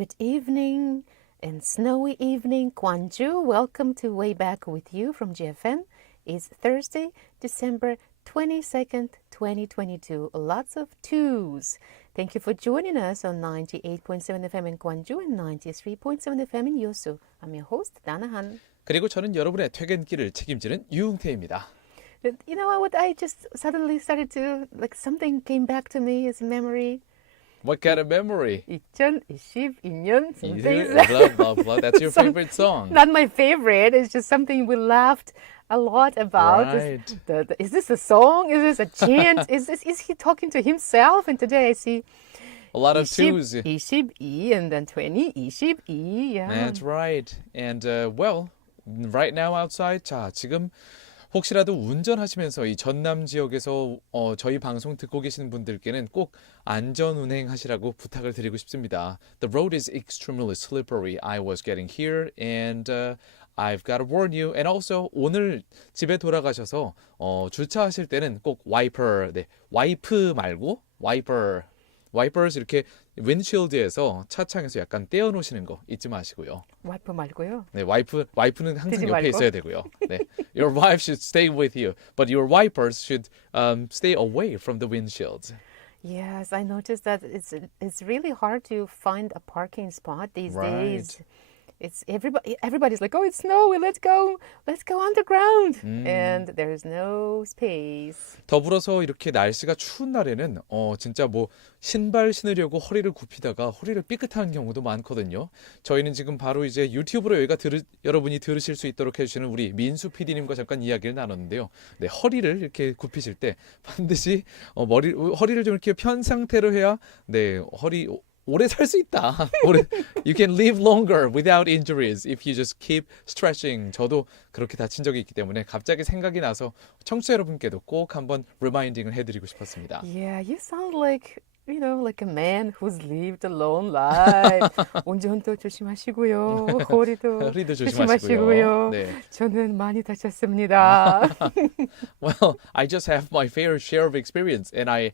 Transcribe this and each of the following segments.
Good evening and snowy evening, Gwangju. Welcome to Way Back with You from GFN. It's Thursday, December 22nd, 2022. Lots of twos. Thank you for joining us on 98.7 FM in Gwangju and 93.7 FM in Yosu. I'm your host, Danahan. 그리고 저는 여러분의 퇴근길을 책임지는 유흥태입니다. You know what? I just suddenly started to, something came back to me as a memory. What kind of memory? 2022년 Blah, blah. That's your favorite song. Not my favorite. It's just something we laughed a lot about. Right. Is this a song? Is this a chant? Is he talking to himself? And today I see A lot of twos. 22 and then 20, 22. Yeah. That's right. And right now outside. 자, 지금 혹시라도 운전하시면서 이 전남 지역에서 저희 방송 듣고 계시는 분들께는 꼭 안전 운행하시라고 부탁을 드리고 싶습니다. The road is extremely slippery. I was getting here and I've got to warn you. And also 오늘 집에 돌아가셔서 주차하실 때는 꼭 와이퍼, 와이프 말고 와이퍼스 이렇게 윈실드에서 차창에서 약간 떼어놓으시는 거 잊지 마시고요. 와이프 말고요. 네, 와이프는 항상 옆에 말고. 있어야 되고요. 네, your wife should stay with you, but your wipers should stay away from the windshields. Yes, I noticed that it's really hard to find a parking spot these days. It's everybody's like, oh, it's snowy, let's go underground, and there's no space. 더불어서 이렇게 날씨가 추운 날에는 진짜 뭐 신발 신으려고 허리를 굽히다가 허리를 삐끗하는 경우도 많거든요. 저희는 지금 바로 이제 유튜브로 여러분이 들으실 수 있도록 해주시는 우리 민수 PD님과 잠깐 이야기를 나눴는데요. 네, 허리를 이렇게 굽히실 때 반드시 허리를 좀 이렇게 편 상태로 해야 허리 오래 살 수 있다. You can live longer without injuries if you just keep stretching. 저도 그렇게 다친 적이 있기 때문에 갑자기 생각이 나서 청취자 여러분께도 꼭 한번 리마인딩을 해드리고 싶었습니다. Yeah, you sound like a man who's lived a long life. 운전도 조심하시고요. 허리도 조심하시고요. 네. 저는 많이 다쳤습니다. Well, I just have my fair share of experience and I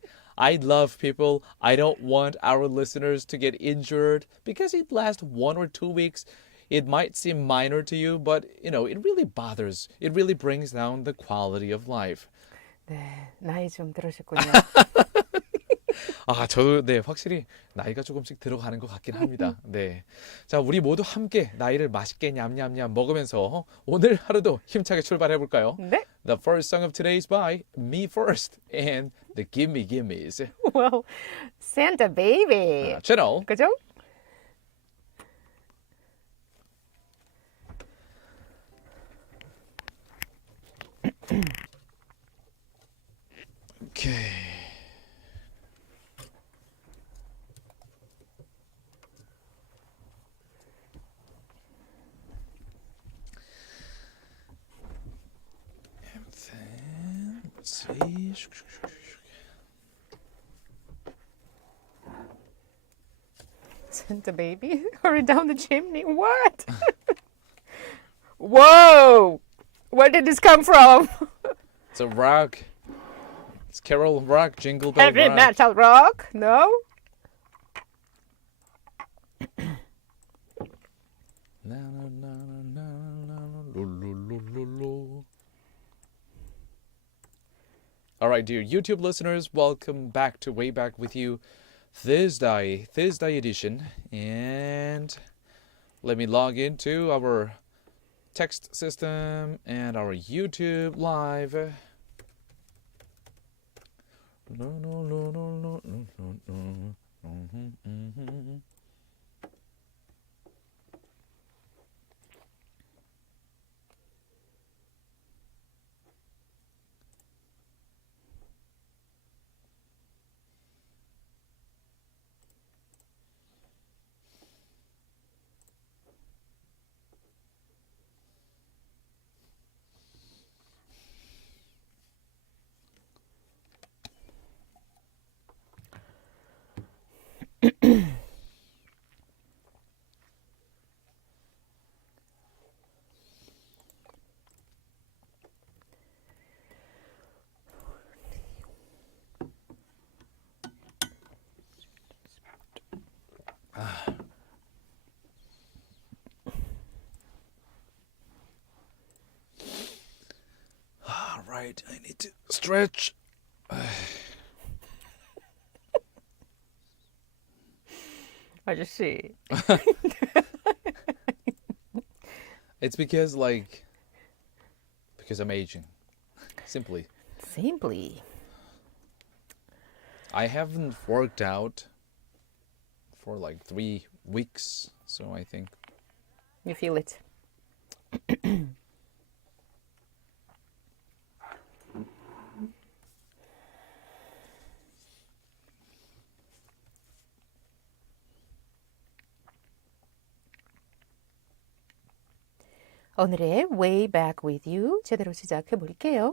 love people. I don't want our listeners to get injured because it lasts 1 or 2 weeks. It might seem minor to you, but it really bothers. It really brings down the quality of life. 네, 나이 좀 들으셨군요. 저도 확실히 나이가 조금씩 들어가는 것 같긴 합니다. 네, 자, 우리 모두 함께 나이를 맛있게 냠냠냠 먹으면서 오늘 하루도 힘차게 출발해 볼까요? 네. The first song of today is by Me First and the Gimme Gimmes. Well, Santa Baby. 채널 그죠? 오케이. Let's see. Santa Baby, hurry down the chimney. What? Whoa! Where did this come from? It's a rock. It's Carol Rock, Jingle Bell Heavy Rock. metal rock? No? Na, na, na, na, na, na, lo, lo, lo, lo, lo. All right, dear YouTube listeners, welcome back to Way Back with You Thursday edition. And let me log into our text system and our YouTube live. No, no, no, no, no, no, no, no. Mm-hmm, mm-hmm. need to stretch. 아저씨. It's because I'm aging. Simply. I haven't worked out for 3 weeks, so I think You feel it. 오늘의 Way Back With You 제대로 시작해 볼게요.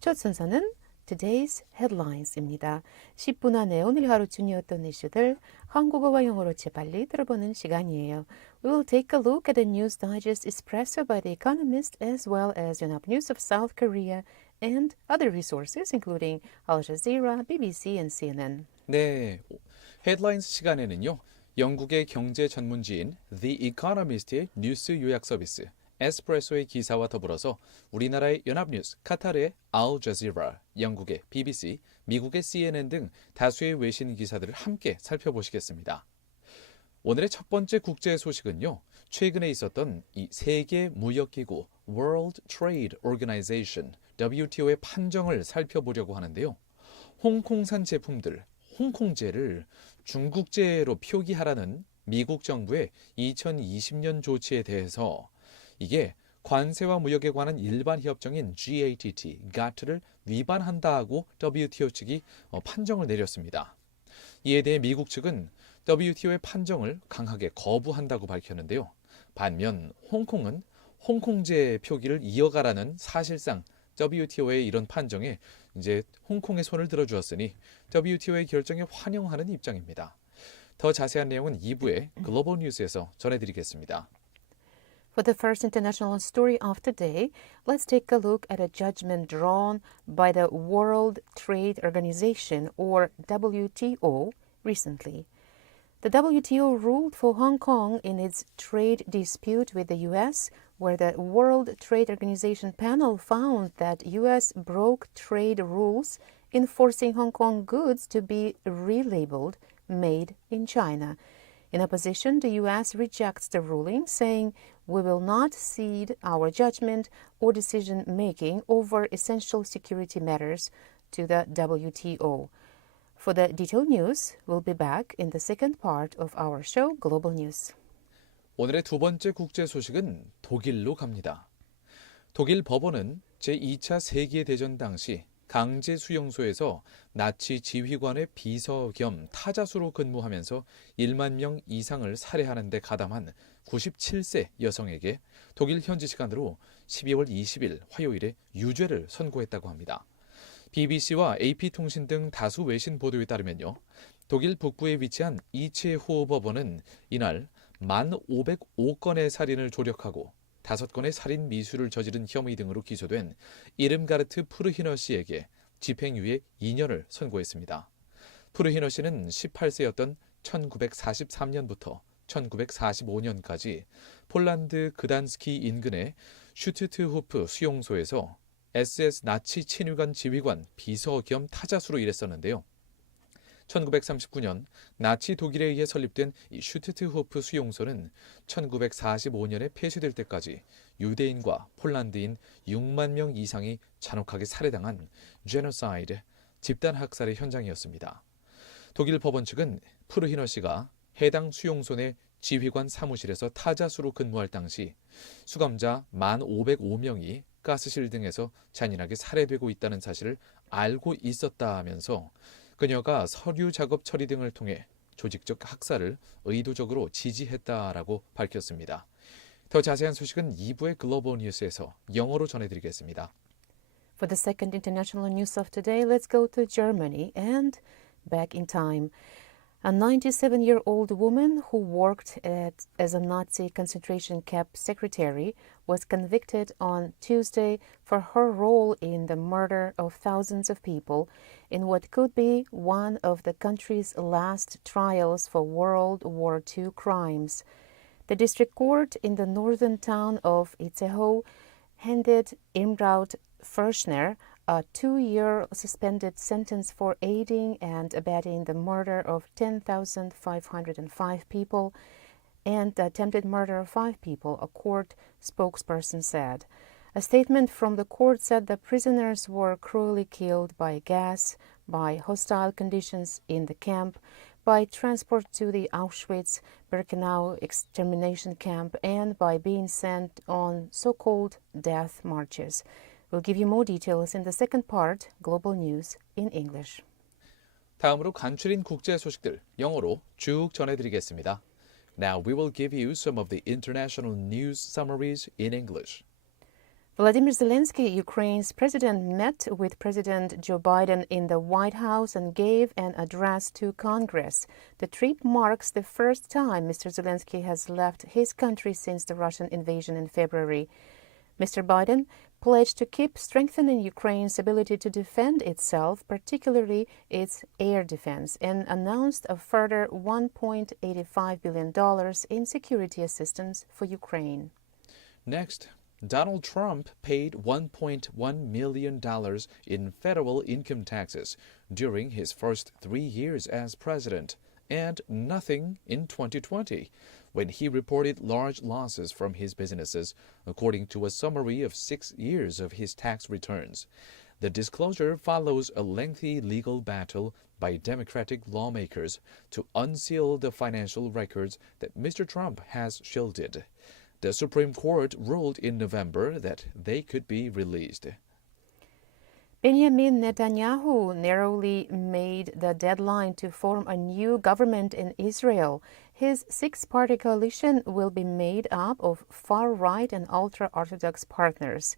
첫 순서는 Today's Headlines입니다. 10분 안에 오늘 하루 중요했던 이슈들 한국어와 영어로 재빨리 들어보는 시간이에요. We will take a look at the news digest espresso by The Economist as well as 연합 news of South Korea and other resources including Al Jazeera, BBC and CNN. 네, 헤드라인스 시간에는요. 영국의 경제 전문지인 The Economist의 뉴스 요약 서비스 에스프레소의 기사와 더불어서 우리나라의 연합뉴스, 카타르의 Al Jazeera, 영국의 BBC, 미국의 CNN 등 다수의 외신 기사들을 함께 살펴보시겠습니다. 오늘의 첫 번째 국제 소식은요. 최근에 있었던 이 세계 무역기구 World Trade Organization, WTO의 판정을 살펴보려고 하는데요. 홍콩산 제품들, 홍콩제를 중국제로 표기하라는 미국 정부의 2020년 조치에 대해서 이게 관세와 무역에 관한 일반 협정인 GATT, 위반한다고 WTO 측이 판정을 내렸습니다. 이에 대해 미국 측은 WTO의 판정을 강하게 거부한다고 밝혔는데요. 반면 홍콩은 홍콩제 표기를 이어가라는 사실상 WTO의 이런 판정에 이제 홍콩의 손을 들어주었으니 WTO의 결정에 환영하는 입장입니다. 더 자세한 내용은 2부의 글로벌 뉴스에서 전해드리겠습니다. For the first international story of today, let's take a look at a judgment drawn by the World Trade Organization, or WTO, recently. The WTO ruled for Hong Kong in its trade dispute with the U.S., where the World Trade Organization panel found that U.S. broke trade rules in forcing Hong Kong goods to be relabeled Made in China. In opposition, the U.S. rejects the ruling, saying, "We will not cede our judgment or decision-making over essential security matters to the WTO." For the detailed news, we'll be back in the second part of our show, Global News. 오늘의 두 번째 국제 소식은 독일로 갑니다. 독일 법원은 제2차 세계대전 당시 강제 수용소에서 나치 지휘관의 비서 겸 타자수로 근무하면서 1만 명 이상을 살해하는 데 가담한 97세 여성에게 독일 현지 시간으로 12월 20일 화요일에 유죄를 선고했다고 합니다. BBC와 AP통신 등 다수 외신 보도에 따르면요. 독일 북부에 위치한 이체호 법원은 이날 1,505건의 살인을 조력하고 5건의 살인 미수를 저지른 혐의 등으로 기소된 이름가르트 푸르히너 씨에게 집행유예 2년을 선고했습니다. 푸르히너 씨는 18세였던 1943년부터 1945년까지 폴란드 그단스키 인근의 슈투트호프 수용소에서 SS 나치 친위관 지휘관 비서 겸 타자수로 일했었는데요. 1939년 나치 독일에 의해 설립된 이 슈투트호프 수용소는 1945년에 폐쇄될 때까지 유대인과 폴란드인 6만 명 이상이 잔혹하게 살해당한 제노사이드, 집단 학살의 현장이었습니다. 독일 법원 측은 푸르히너 씨가 해당 수용소 내 지휘관 사무실에서 타자수로 근무할 당시 수감자 1,505명이 가스실 등에서 잔인하게 살해되고 있다는 사실을 알고 있었다 하면서 그녀가 서류 작업 처리 등을 통해 조직적 학살을 의도적으로 지지했다라고 밝혔습니다. 더 자세한 소식은 2부의 글로벌 뉴스에서 영어로 전해드리겠습니다. For the second international news of today, let's go to Germany and back in time. A 97-year-old woman who worked as a Nazi concentration camp secretary was convicted on Tuesday for her role in the murder of thousands of people in what could be one of the country's last trials for World War II crimes. The district court in the northern town of Itzehoe handed Irmtraut Fürschner a 2-year suspended sentence for aiding and abetting the murder of 10,505 people and the attempted murder of 5 people, a court spokesperson said. A statement from the court said the prisoners were cruelly killed by gas, by hostile conditions in the camp, by transport to the Auschwitz-Birkenau extermination camp, and by being sent on so-called death marches. We'll give you more details in the second part, Global News in English. 다음으로 간추린 국제 소식들 영어로 쭉 전해드리겠습니다. Now we will give you some of the international news summaries in English. Vladimir Zelensky, Ukraine's president, met with President Joe Biden in the White House and gave an address to Congress. The trip marks the first time Mr. Zelensky has left his country since the Russian invasion in February. Mr. Biden pledged to keep strengthening Ukraine's ability to defend itself, particularly its air defense, and announced a further $1.85 billion in security assistance for Ukraine. Next, Donald Trump paid $1.1 million in federal income taxes during his first 3 years as president, and nothing in 2020, when he reported large losses from his businesses, according to a summary of 6 years of his tax returns. The disclosure follows a lengthy legal battle by Democratic lawmakers to unseal the financial records that Mr. Trump has shielded. The Supreme Court ruled in November that they could be released. Benjamin Netanyahu narrowly made the deadline to form a new government in Israel. His 6-party coalition will be made up of far-right and ultra-Orthodox partners.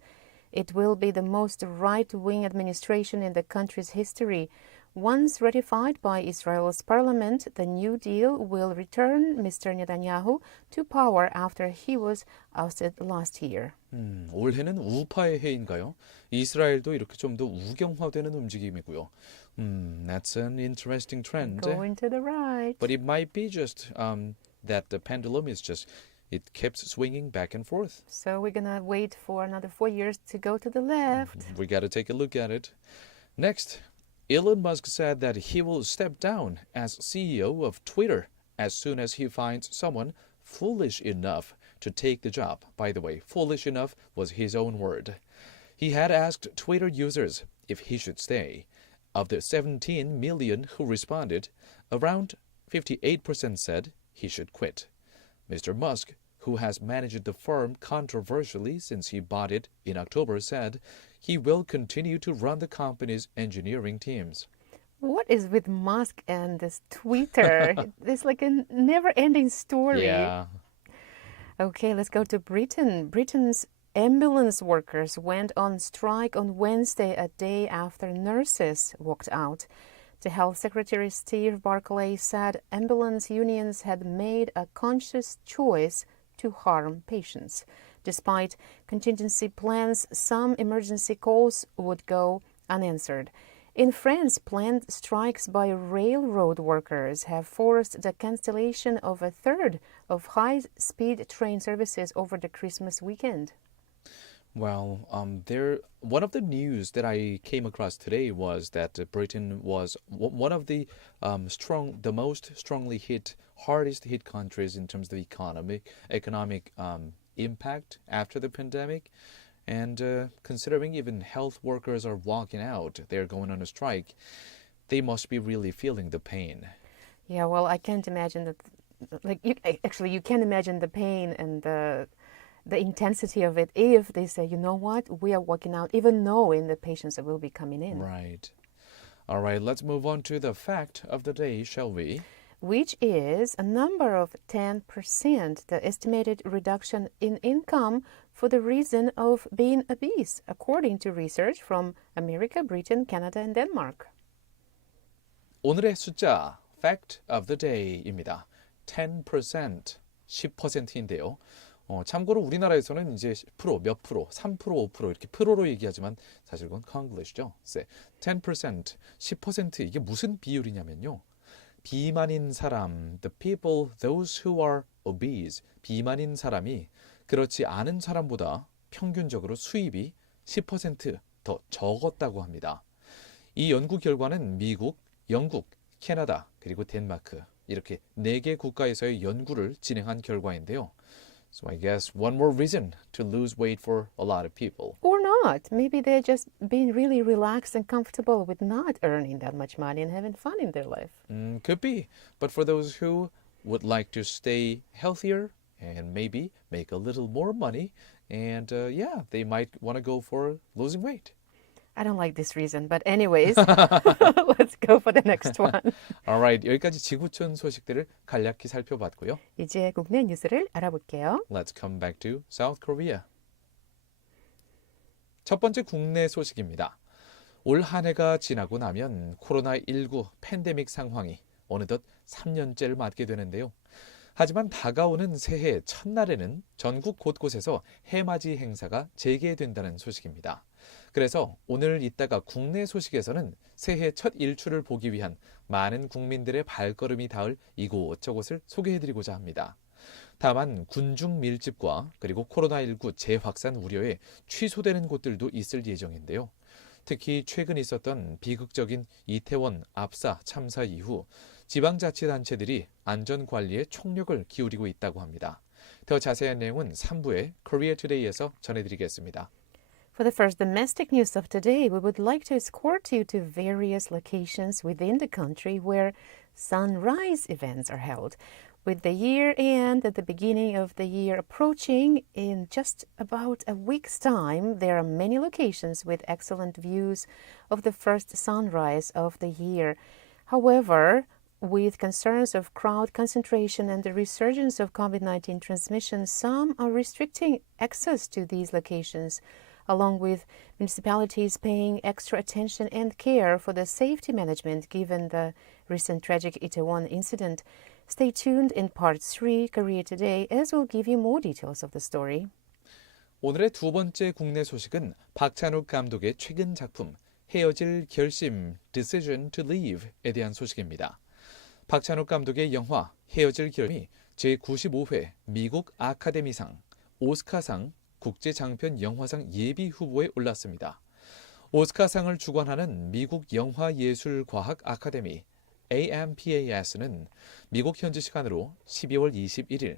It will be the most right-wing administration in the country's history. Once ratified by Israel's parliament, the new deal will return Mr. Netanyahu to power after he was ousted last year. 올해는 우파의 해인가요? 이스라엘도 이렇게 좀 더 우경화되는 움직임이고요. That's an interesting trend. Going to the right. But it might be just that the pendulum is just, it keeps swinging back and forth. So we're going to wait for another 4 years to go to the left. We got to take a look at it. Next, Elon Musk said that he will step down as CEO of Twitter as soon as he finds someone foolish enough to take the job. By the way, foolish enough was his own word. He had asked Twitter users if he should stay. Of the 17 million who responded, around 58% said he should quit. Mr. Musk, who has managed the firm controversially since he bought it in October, said he will continue to run the company's engineering teams. What is with Musk and this Twitter? It's like a never-ending story. Yeah. Okay, let's go to Britain. Britain's ambulance workers went on strike on Wednesday, a day after nurses walked out. The Health Secretary Steve Barclay said ambulance unions had made a conscious choice to harm patients. Despite contingency plans, some emergency calls would go unanswered. In France, planned strikes by railroad workers have forced the cancellation of a third of high-speed train services over the Christmas weekend. Well, one of the news that I came across today was that Britain was one of the most strongly hit, hardest hit countries in terms of economic impact after the pandemic. And considering even health workers are walking out, they're going on a strike, they must be really feeling the pain. Yeah, well, I can't imagine that. You can imagine the pain and the intensity of it if they say, you know what, we are walking out, even knowing the patients that will be coming in. Right. All right, let's move on to the fact of the day, shall we? Which is a number of 10%, the estimated reduction in income for the reason of being obese, according to research from America, Britain, Canada, and Denmark. 오늘의 숫자, fact of the day입니다. 10%, 10%인데요. 참고로 우리나라에서는 이제 10%, 몇 프로, 3%, 5% 이렇게 프로로 얘기하지만 사실 그건 콩글리시죠. 10%, 10% 이게 무슨 비율이냐면요. 비만인 사람, the people, those who are obese, 비만인 사람이 그렇지 않은 사람보다 평균적으로 수입이 10% 더 적었다고 합니다. 이 연구 결과는 미국, 영국, 캐나다, 그리고 덴마크 이렇게 4개 국가에서의 연구를 진행한 결과인데요. So I guess one more reason to lose weight for a lot of people. Or not. Maybe they're just being really relaxed and comfortable with not earning that much money and having fun in their life. Could be. But for those who would like to stay healthier and maybe make a little more money, and yeah, they might want to go for losing weight. I don't like this reason, but anyways, let's go for the next one. Alright, 여기까지 지구촌 소식들을 간략히 살펴봤고요. 이제 국내 뉴스를 알아볼게요. Let's come back to South Korea. 첫 번째 국내 소식입니다. 올 한 해가 지나고 나면 코로나19 팬데믹 상황이 어느덧 3년째를 맞게 되는데요. 하지만 다가오는 새해 첫날에는 전국 곳곳에서 해맞이 행사가 재개된다는 소식입니다. 그래서 오늘 이따가 국내 소식에서는 새해 첫 일출을 보기 위한 많은 국민들의 발걸음이 닿을 이곳저곳을 소개해드리고자 합니다. 다만 군중 밀집과 그리고 코로나19 재확산 우려에 취소되는 곳들도 있을 예정인데요. 특히 최근 있었던 비극적인 이태원 압사 참사 이후 지방자치단체들이 안전관리에 총력을 기울이고 있다고 합니다. 더 자세한 내용은 3부의 Korea Today에서 전해드리겠습니다. For the first domestic news of today, we would like to escort you to various locations within the country where sunrise events are held. With the year end at the beginning of the year approaching in just about a week's time, there are many locations with excellent views of the first sunrise of the year. However, with concerns of crowd concentration and the resurgence of COVID-19 transmission, some are restricting access to these locations, along with municipalities paying extra attention and care for the safety management given the recent tragic Itaewon incident. Stay tuned in Part 3, Korea Today, as we'll give you more details of the story. 오늘의 두 번째 국내 소식은 박찬욱 감독의 최근 작품 헤어질 결심, Decision to Leave에 대한 소식입니다. 박찬욱 감독의 영화 헤어질 결심이 제95회 미국 아카데미상, 오스카상, 국제장편 영화상 예비 후보에 올랐습니다. 오스카상을 주관하는 미국 영화예술과학 아카데미 AMPAS는 미국 현지 시간으로 12월 21일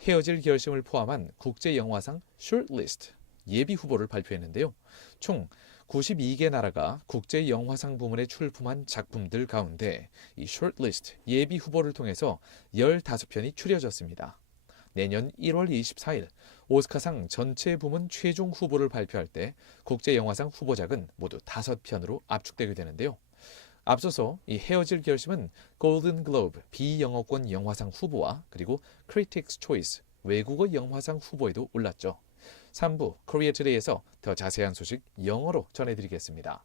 헤어질 결심을 포함한 국제영화상 숏리스트 예비 후보를 발표했는데요. 총 92개 나라가 국제영화상 부문에 출품한 작품들 가운데 이 숏리스트 예비 후보를 통해서 15편이 추려졌습니다. 내년 1월 24일 오스카상 전체 부문 최종 후보를 발표할 때 국제영화상 후보작은 모두 5편으로 압축되게 되는데요. 앞서서 이 헤어질 결심은 골든 글로브 비영어권 영화상 후보와 그리고 크리틱스 초이스 외국어 영화상 후보에도 올랐죠. 3부 Korea Today에서 더 자세한 소식 영어로 전해드리겠습니다.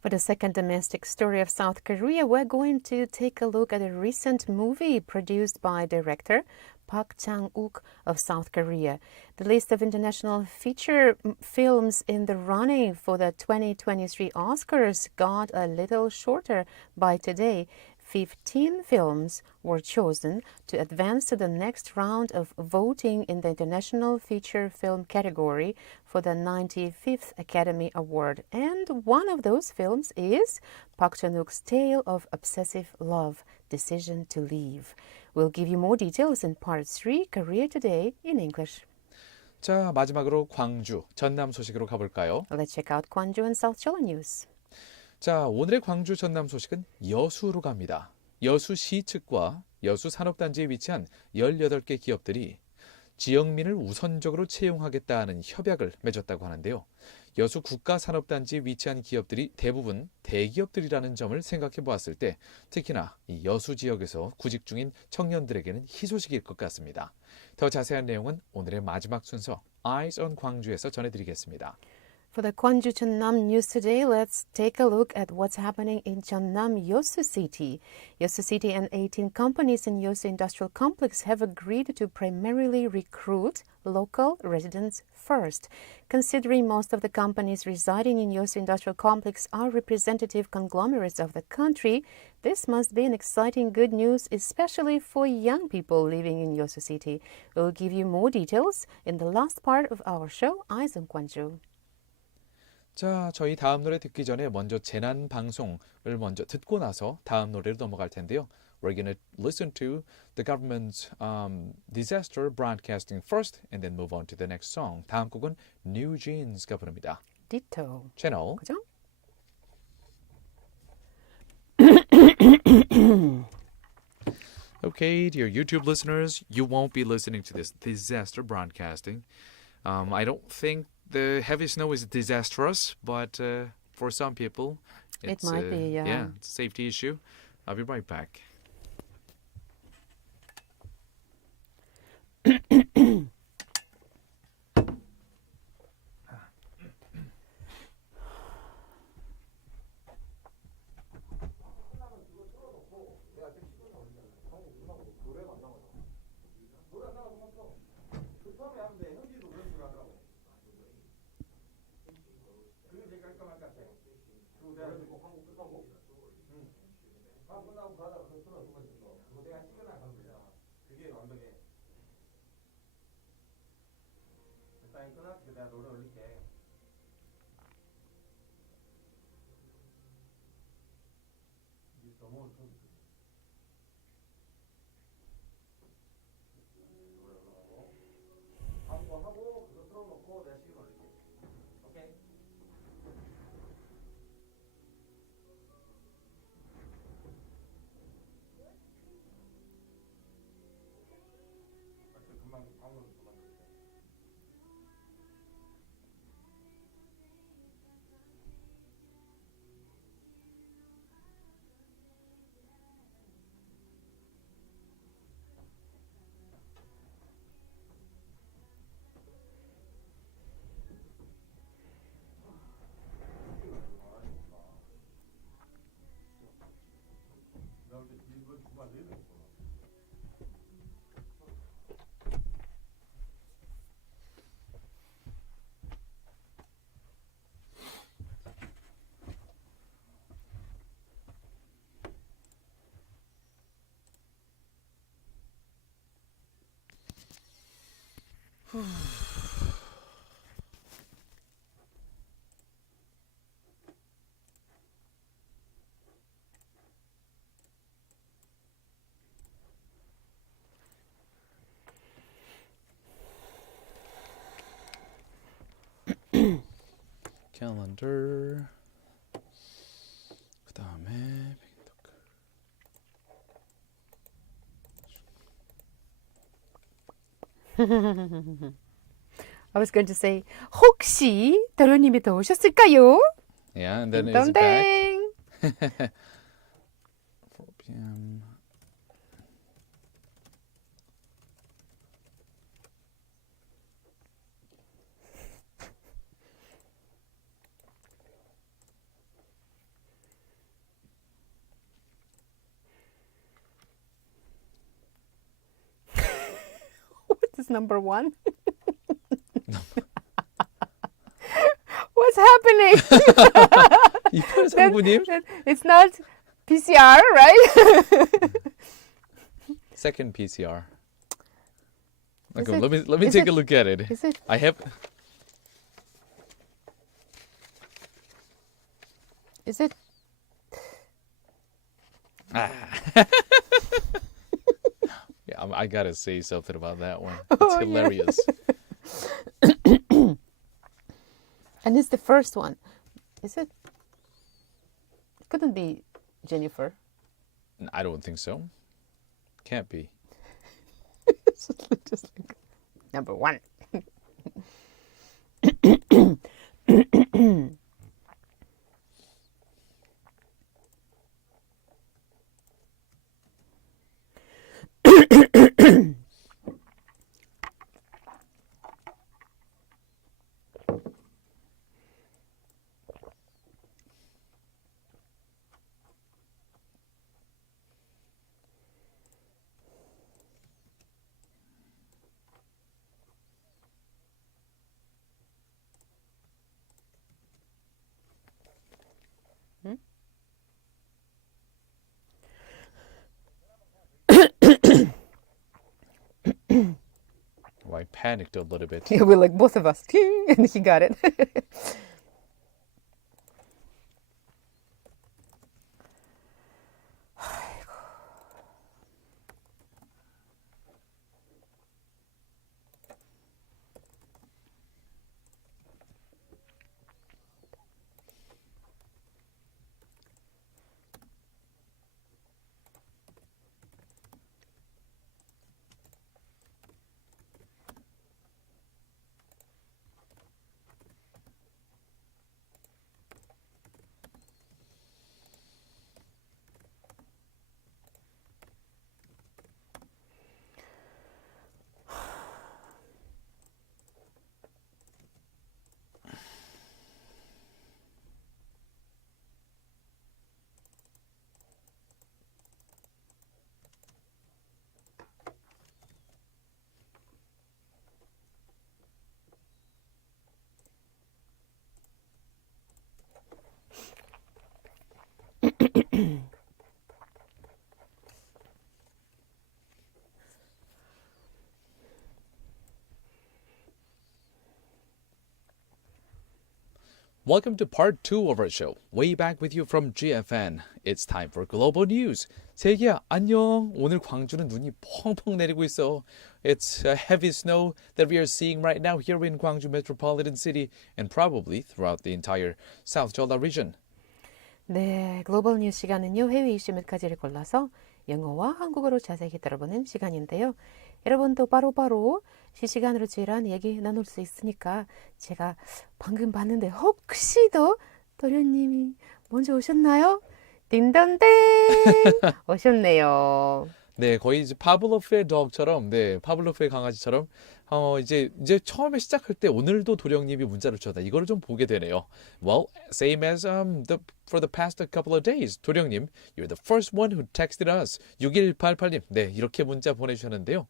For the second domestic story of South Korea, we're going to take a look at a recent movie produced by director Park Chang-wook of South Korea. The list of international feature films in the running for the 2023 Oscars got a little shorter by today. 15 films were chosen to advance to the next round of voting in the International Feature Film category for the 95th Academy Award. And one of those films is Park Chan-wook's Tale of Obsessive Love, Decision to Leave. We'll give you more details in Part 3, Korea Today in English. 자, 마지막으로 광주, 전남 소식으로 가볼까요? Let's check out Gwangju and South Jeolla news. 자, 오늘의 광주 전남 소식은 여수로 갑니다. 여수시 측과 여수산업단지에 위치한 18개 기업들이 지역민을 우선적으로 채용하겠다는 협약을 맺었다고 하는데요. 여수 국가산업단지에 위치한 기업들이 대부분 대기업들이라는 점을 생각해 보았을 때 특히나 이 여수 지역에서 구직 중인 청년들에게는 희소식일 것 같습니다. 더 자세한 내용은 오늘의 마지막 순서 Eyes on 광주에서 전해드리겠습니다. For the Gwangju Jeonnam news today, let's take a look at what's happening in Jeonnam, Yosu City. Yosu City and 18 companies in Yosu Industrial Complex have agreed to primarily recruit local residents first. Considering most of the companies residing in Yosu Industrial Complex are representative conglomerates of the country, this must be an exciting good news, especially for young people living in Yosu City. We'll give you more details in the last part of our show, Eyes on Gwangju. 자, 저희 다음 노래 듣기 전에 먼저 재난 방송을 먼저 듣고 나서 다음 노래로 넘어갈 텐데요. We're going to listen to the government's disaster broadcasting first and then move on to the next song. 다음 곡은 New Jeans가 부릅니다. Ditto. 채널 그죠? Okay, dear YouTube listeners, you won't be listening to this disaster broadcasting. I don't think the heavy snow is disastrous, but for some people, It might be, yeah. Yeah, it's a safety issue. I'll be right back. calendar. 그 다음에 I was going to say 혹시 도로님이 더 오셨을까요? Yeah, and then it's back. 딩동댕. 4 p.m. What is number one? What's happening? 이팔상구님? It's not PCR, right? Second PCR. Is Okay, it- let me is take it- a look at it. Is it? I have. Is it? Yeah, I gotta say something about that one. It's hilarious. And it's the first one. Is it? It couldn't be Jennifer. I don't think so. Can't be. Just like number one. Oh, I panicked a little bit. Yeah, we're like both of us. And he got it. Welcome to part 2 of our show. Way back with you from GFN. It's time for global news. 세계야, 안녕. 오늘 광주는 눈이 펑펑 내리고 있어. It's a heavy snow that we are seeing right now here in Gwangju metropolitan city and probably throughout the entire South Jeolla region. 네, 글로벌 뉴스 시간은요. 해외 이슈 몇 가지를 골라서 영어와 한국어로 자세히 들어보는 시간인데요. 여러분도 바로바로 실시간으로 저희랑 얘기 나눌 수 있으니까 제가 방금 봤는데 혹시도 도련님이 먼저 오셨나요? 딩동댕 오셨네요. 네, 거의 이제 파블로프의 덕처럼, 네, 파블로프의 강아지처럼, 이제 처음에 시작할 때 오늘도 도령님이 문자를 주셨다. 이거를 좀 보게 되네요. Well, same as for the past couple of days. 도령님, you're the first one who texted us. 6188님, 네, 이렇게 문자 보내주셨는데요.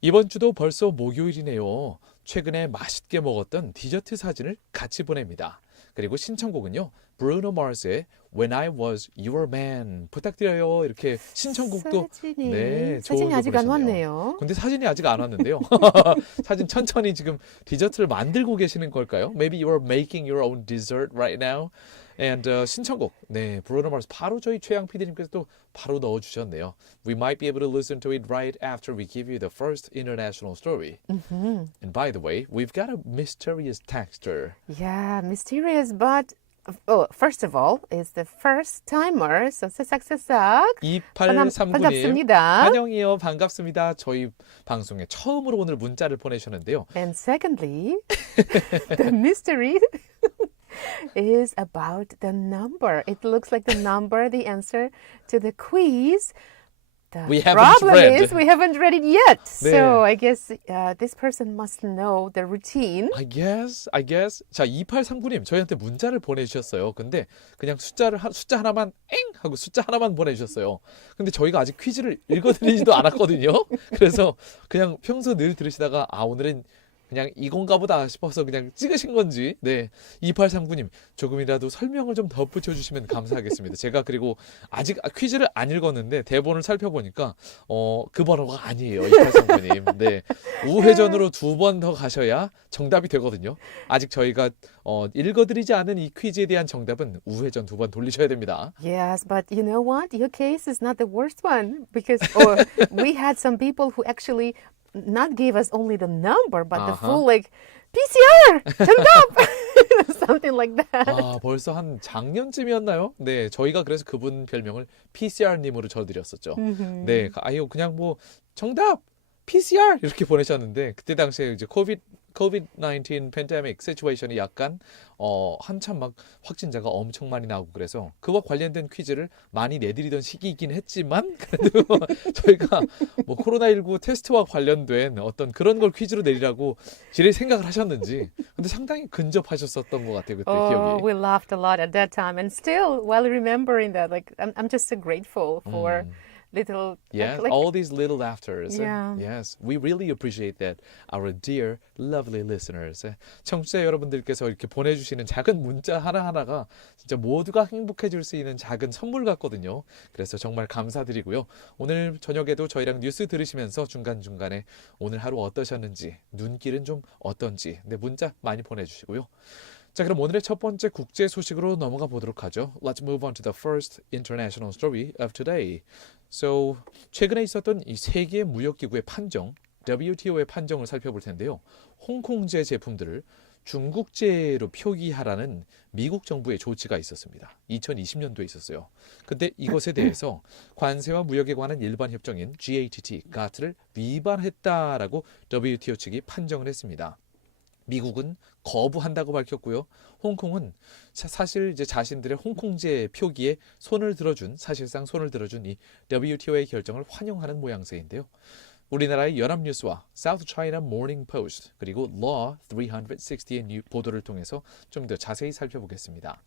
이번 주도 벌써 목요일이네요. 최근에 맛있게 먹었던 디저트 사진을 같이 보냅니다. 그리고 신청곡은요. 브루노 마스의 When I Was Your Man 부탁드려요. 이렇게 신청곡도 네, 사진이 아직 안 보내셨네요. 왔네요. 근데 사진이 아직 안 왔는데요. 사진 천천히 지금 디저트를 만들고 계시는 걸까요? Maybe you are making your own dessert right now. And 신청곡, 네, 브루노 마스 바로 저희 최양 PD님께서 또 바로 넣어주셨네요. We might be able to listen to it right after we give you the first international story. And by the way, we've got a mysterious texter. Yeah, mysterious, but first of all, is the first timer. So 새싹새싹 2839님 반갑습니다. 환영이요. 반갑습니다. 저희 방송에 처음으로 오늘 문자를 보내셨는데요. And secondly, the mystery is about the number. It looks like the number, the answer to the quiz. The We haven't problem read. is we haven't read it yet. 네. So I guess this person must know the routine. I guess. 자, 2839님 저희한테 문자를 보내주셨어요. 근데 그냥 숫자 하나만 엥 하고 숫자 하나만 보내주셨어요. 근데 저희가 아직 퀴즈를 읽어드리지도 않았거든요. 그래서 그냥 평소 늘 들으시다가 오늘은 그냥 이건가 보다 싶어서 그냥 찍으신 건지. 네, 2839님 조금이라도 설명을 좀 덧붙여 주시면 감사하겠습니다. 제가 그리고 아직 퀴즈를 안 읽었는데 대본을 살펴보니까 그 번호가 아니에요. 2839님. 네, 우회전으로 2번 더 가셔야 정답이 되거든요. 아직 저희가 읽어드리지 않은 이 퀴즈에 대한 정답은 우회전 2번 돌리셔야 됩니다. Yes, but you know what? Your case is not the worst one because we had some people who actually not gave us only the number, but the full like PCR 정답 something like that. 벌써 한 작년쯤이었나요? 네, 저희가 그래서 그분 별명을 PCR님으로 줘드렸었죠. 네, 아유 그냥 뭐 정답 PCR 이렇게 보내셨는데 그때 당시에 이제 COVID-19 팬데믹 시츄에이션이 약간 한참 막 확진자가 엄청 많이 나오고 그래서 그와 관련된 퀴즈를 많이 내드리던 시기이긴 했지만 그래도 저희가 뭐 코로나19 테스트와 관련된 어떤 그런 걸 퀴즈로 내리라고 지레 생각을 하셨는지 근데 상당히 근접하셨었던 것 같아요 그때 기억이. We laughed a lot at that time, and still, while remembering that, like I'm just so grateful for. Little, yes, like, all these little laughters. Yeah. Yes, we really appreciate that, our dear, lovely listeners. 청취자 여러분들께서 이렇게 보내주시는 작은 문자 하나하나가 진짜 모두가 행복해질 수 있는 작은 선물 같거든요. 그래서 정말 감사드리고요. 오늘 저녁에도 저희랑 뉴스 들으시면서 중간중간에 오늘 하루 어떠셨는지, 눈길은 좀 어떤지 네, 문자 많이 보내주시고요. 자, 그럼 오늘의 첫 번째 국제 소식으로 넘어가 보도록 하죠. Let's move on to the first international story of today. So, 최근에 있었던 이 세계 무역기구의 판정, WTO의 판정을 살펴볼 텐데요. 홍콩제 제품들을 중국제로 표기하라는 미국 정부의 조치가 있었습니다. 2020년도에 있었어요. 근데 이것에 대해서 관세와 무역에 관한 일반 협정인 GATT를 위반했다라고 WTO 측이 판정을 했습니다. 미국은 거부한다고 밝혔고요. 홍콩은 사실 이제 자신들의 홍콩제 표기에 사실상 손을 들어준 이 WTO의 결정을 환영하는 모양새인데요. 우리나라의 연합뉴스와 South China Morning Post 그리고 Law 360의 보도를 통해서 좀 더 자세히 살펴보겠습니다.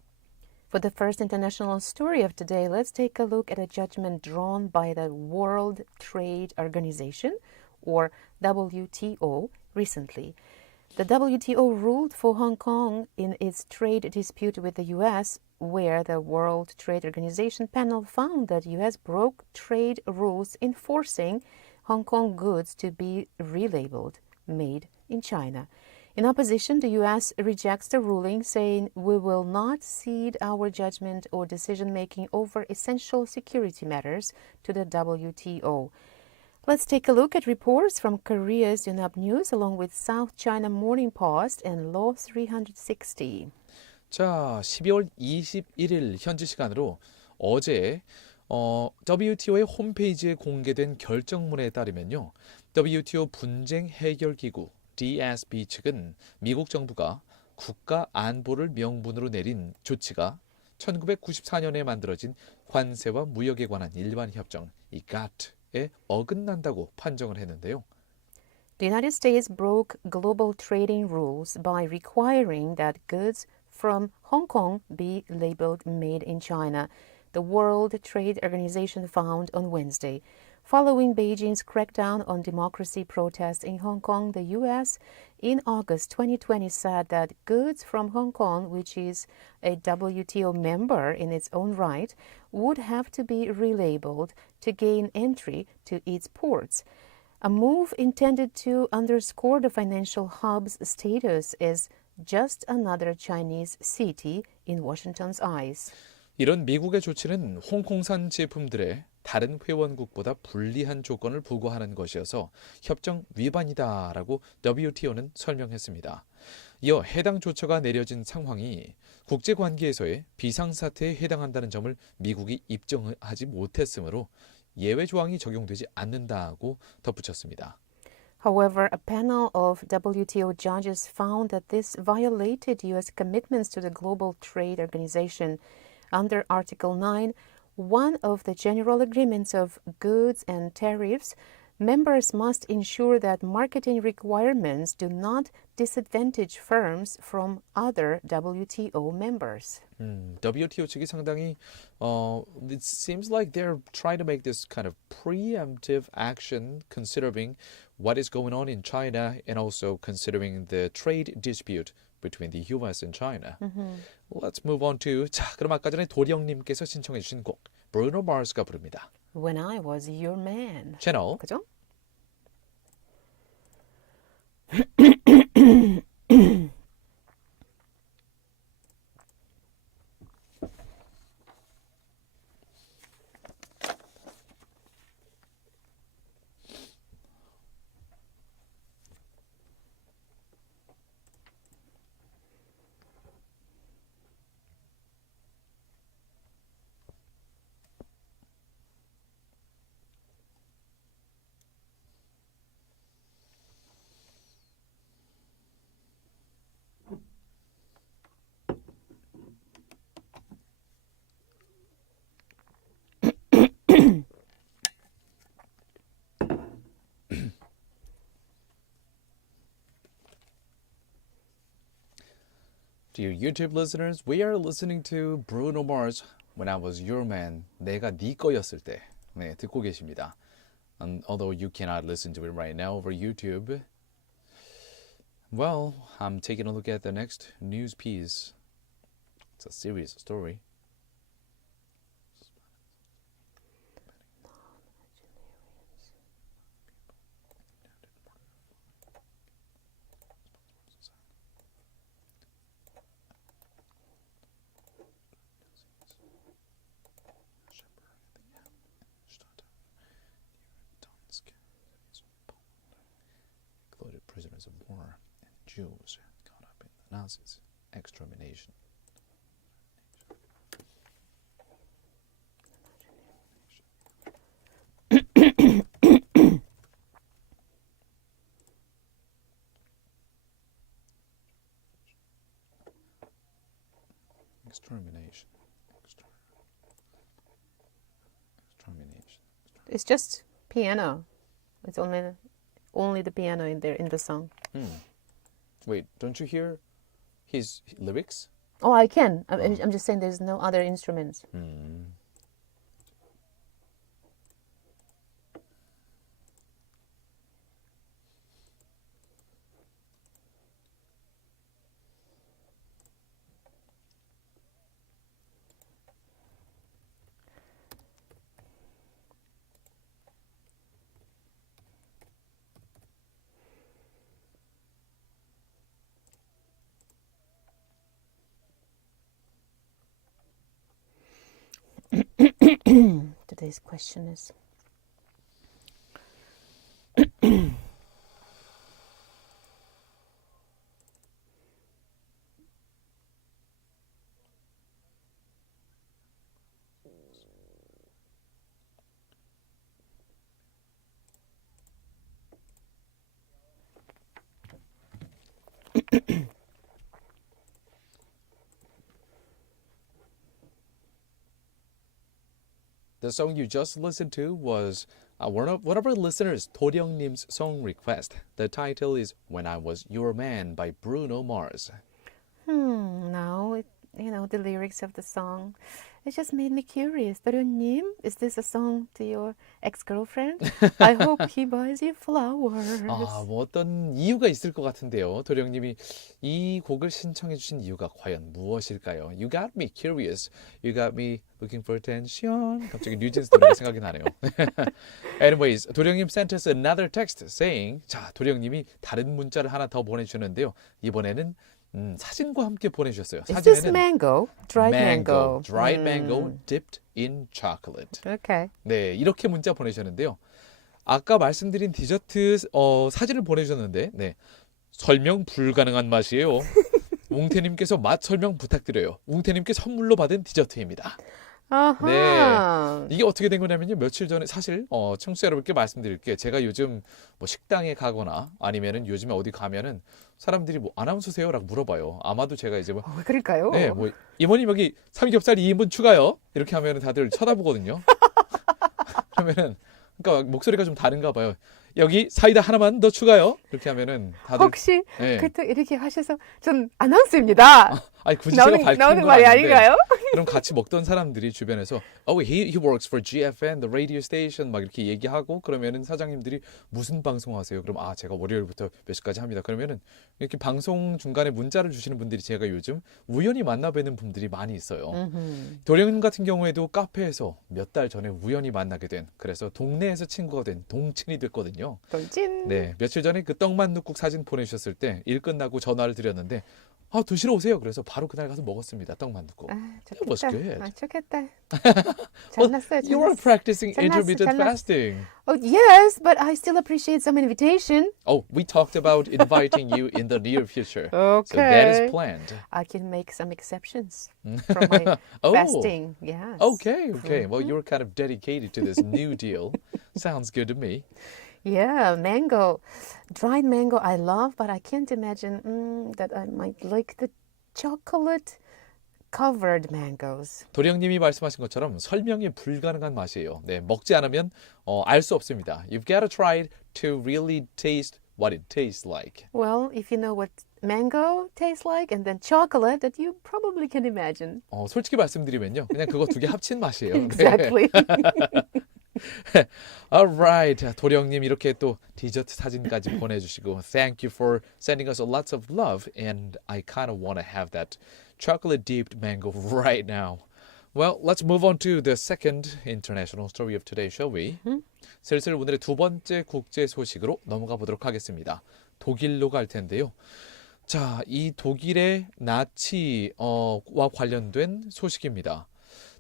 For the first international story of today, let's take a look at a judgment drawn by the World Trade Organization, or WTO, recently. The WTO ruled for Hong Kong in its trade dispute with the U.S. where the World Trade Organization panel found that U.S. broke trade rules enforcing Hong Kong goods to be relabeled made in China. In opposition, the U.S. rejects the ruling, saying we will not cede our judgment or decision-making over essential security matters to the WTO. Let's take a look at reports from Korea's Yonhap News along with South China Morning Post and Law 360. 자, 12월 21일 현지 시간으로 어제 WTO의 홈페이지에 공개된 결정문에 따르면요. WTO 분쟁 해결 기구 DSB 측은 미국 정부가 국가 안보를 명분으로 내린 조치가 1994년에 만들어진 관세와 무역에 관한 일반 협정 이 GATT에 어긋난다고 판정을 했는데요. The United States broke global trading rules by requiring that goods from Hong Kong be labeled made in China, the World Trade Organization found on Wednesday. Following Beijing's crackdown on democracy protests in Hong Kong, the U.S. in August 2020 said that goods from Hong Kong, which is a WTO member in its own right, would have to be relabeled to gain entry to its ports. A move intended to underscore the financial hub's status as just another Chinese city in Washington's eyes. 이런 미국의 조치는 홍콩산 제품들의 다른 회원국보다 불리한 조건을 부과하는 것이어서 협정 위반이다라고 WTO는 설명했습니다. 이어 해당 조처가 내려진 상황이 국제관계에서의 비상사태에 해당한다는 점을 미국이 입증하지 못했으므로 예외 조항이 적용되지 않는다고 덧붙였습니다. However, a panel of WTO judges found that this violated U.S. commitments to the Global Trade Organization. Under Article 9, one of the general agreements of goods and tariffs, members must ensure that marketing requirements do not disadvantage firms from other WTO members. WTO 측이 상당히 it seems like they're trying to make this kind of preemptive action considering what is going on in China and also considering the trade dispute between the US and China. Let's move on to 자, 그럼 아까 전에 도령님께서 신청해 주신 곡 Bruno Mars가 부릅니다. When I was your man. 채널 그죠? Dear YouTube listeners, we are listening to Bruno Mars When I Was Your Man. 내가 네 거였을 때. 네, 듣고 계십니다. Although you cannot listen to it right now over YouTube. Well, I'm taking a look at the next news piece. It's a serious story. Prisoners of war and Jews caught up in the Nazis' extermination. Extermination. It's just piano. It's only the piano in there in the song. Wait, don't you hear his lyrics? Oh, I can. I'm just saying there's no other instruments. Today's question is The song you just listened to was one of our listeners, 도령님's song request. The title is When I Was Your Man by Bruno Mars. Now, the lyrics of the song, it just made me curious. 도련님, is this a song to your ex-girlfriend? I hope he buys you flowers. 뭐 어떤 이유가 있을 것 같은데요. 도령님이 이 곡을 신청해 주신 이유가 과연 무엇일까요? You got me curious. You got me looking for attention. 갑자기 뉴진스 노래가 생각이 나네요. Anyways, 도령님 sent us another text saying, 자, 도령님이 다른 문자를 하나 더 보내주셨는데요. 이번에는 사진과 함께 보내주셨어요. Is this mango? Dried mango. Dried mango dipped in chocolate. Okay. 네, 이렇게 문자 보내주셨는데요. 아까 말씀드린 디저트 사진을 보내주셨는데 네, 설명 불가능한 맛이에요. 웅태님께서 맛 설명 부탁드려요. 웅태님께 선물로 받은 디저트입니다. 네, 이게 어떻게 된 거냐면요. 며칠 전에 사실 청취자 여러분께 말씀드릴게요. 제가 요즘 뭐 식당에 가거나 아니면은 요즘에 어디 가면은 사람들이 뭐 아나운서세요라고 물어봐요. 아마도 제가 이제 뭐 왜 그럴까요? 네, 뭐 이모님 여기 삼겹살 2인분 추가요. 이렇게 하면은 다들 쳐다보거든요. 그러면은 그러니까 목소리가 좀 다른가 봐요. 여기 사이다 하나만 더 추가요. 이렇게 하면은 다들 혹시 네. 그때 이렇게 하셔서 전 아나운서입니다. 아니 굳이 제가 밝히는 나오는 건 말이 아닌데 아닌가요? 그럼 같이 먹던 사람들이 주변에서 he works for GFN, the radio station 막 이렇게 얘기하고 그러면은 사장님들이 무슨 방송하세요? 그럼 제가 월요일부터 몇 시까지 합니다. 그러면은 이렇게 방송 중간에 문자를 주시는 분들이 제가 요즘 우연히 만나 뵈는 분들이 많이 있어요. 도령 같은 경우에도 카페에서 몇 달 전에 우연히 만나게 된 그래서 동네에서 친구가 된 동친이 됐거든요. 동친. 네, 며칠 전에 그 떡만둣국 사진 보내주셨을 때 일 끝나고 전화를 드렸는데 드시러 오세요. 그래서 바로 그날 가서 먹었습니다. 떡만둣국. It was good. 좋겠다. 잘났어요. You were practicing intermittent fasting. Oh, yes, but I still appreciate some invitation. We talked about inviting you in the near future. Okay. So that is planned. I can make some exceptions from my fasting. Yes. Okay. Well, you're kind of dedicated to this new deal. Sounds good to me. Yeah, mango. Dried mango I love, but I can't imagine that I might like the chocolate covered mangoes. 도령님이 말씀하신 것처럼 설명이 불가능한 맛이에요. 네, 먹지 않으면 알 수 없습니다. You've got to try it to really taste what it tastes like. Well, if you know what mango tastes like and then chocolate, that you probably can imagine. 솔직히 말씀드리면요. 그냥 그거 두 개 합친 맛이에요. Exactly. Alright, 도령님 이렇게 또 디저트 사진까지 보내주시고 Thank you for sending us lots of love and I kind of want to have that chocolate dipped mango right now. Well, let's move on to the second international story of today, shall we? 슬슬 오늘의 두 번째 국제 소식으로 넘어가 보도록 하겠습니다. 독일로 갈 텐데요. 자, 이 독일의 나치와 관련된 소식입니다.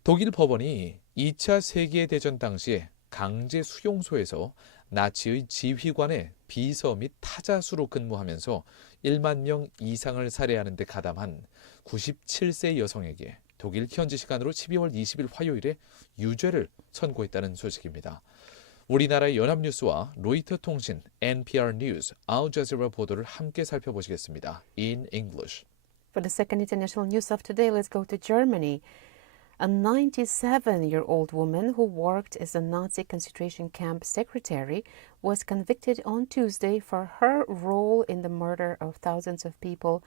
독일 법원이 2차 세계대전 당시에 강제 수용소에서 나치의 지휘관의 비서 및 타자수로 근무하면서 1만 명 이상을 살해하는 데 가담한 97세 여성에게 독일 현지 시간으로 12월 20일 화요일에 유죄를 선고했다는 소식입니다. 우리나라의 연합뉴스와 로이터 통신, NPR 뉴스, 알자지라 보도를 함께 살펴보시겠습니다. In English. For the second international news of today, let's go to Germany. A 97-year-old woman who worked as a Nazi concentration camp secretary was convicted on Tuesday for her role in the murder of thousands of people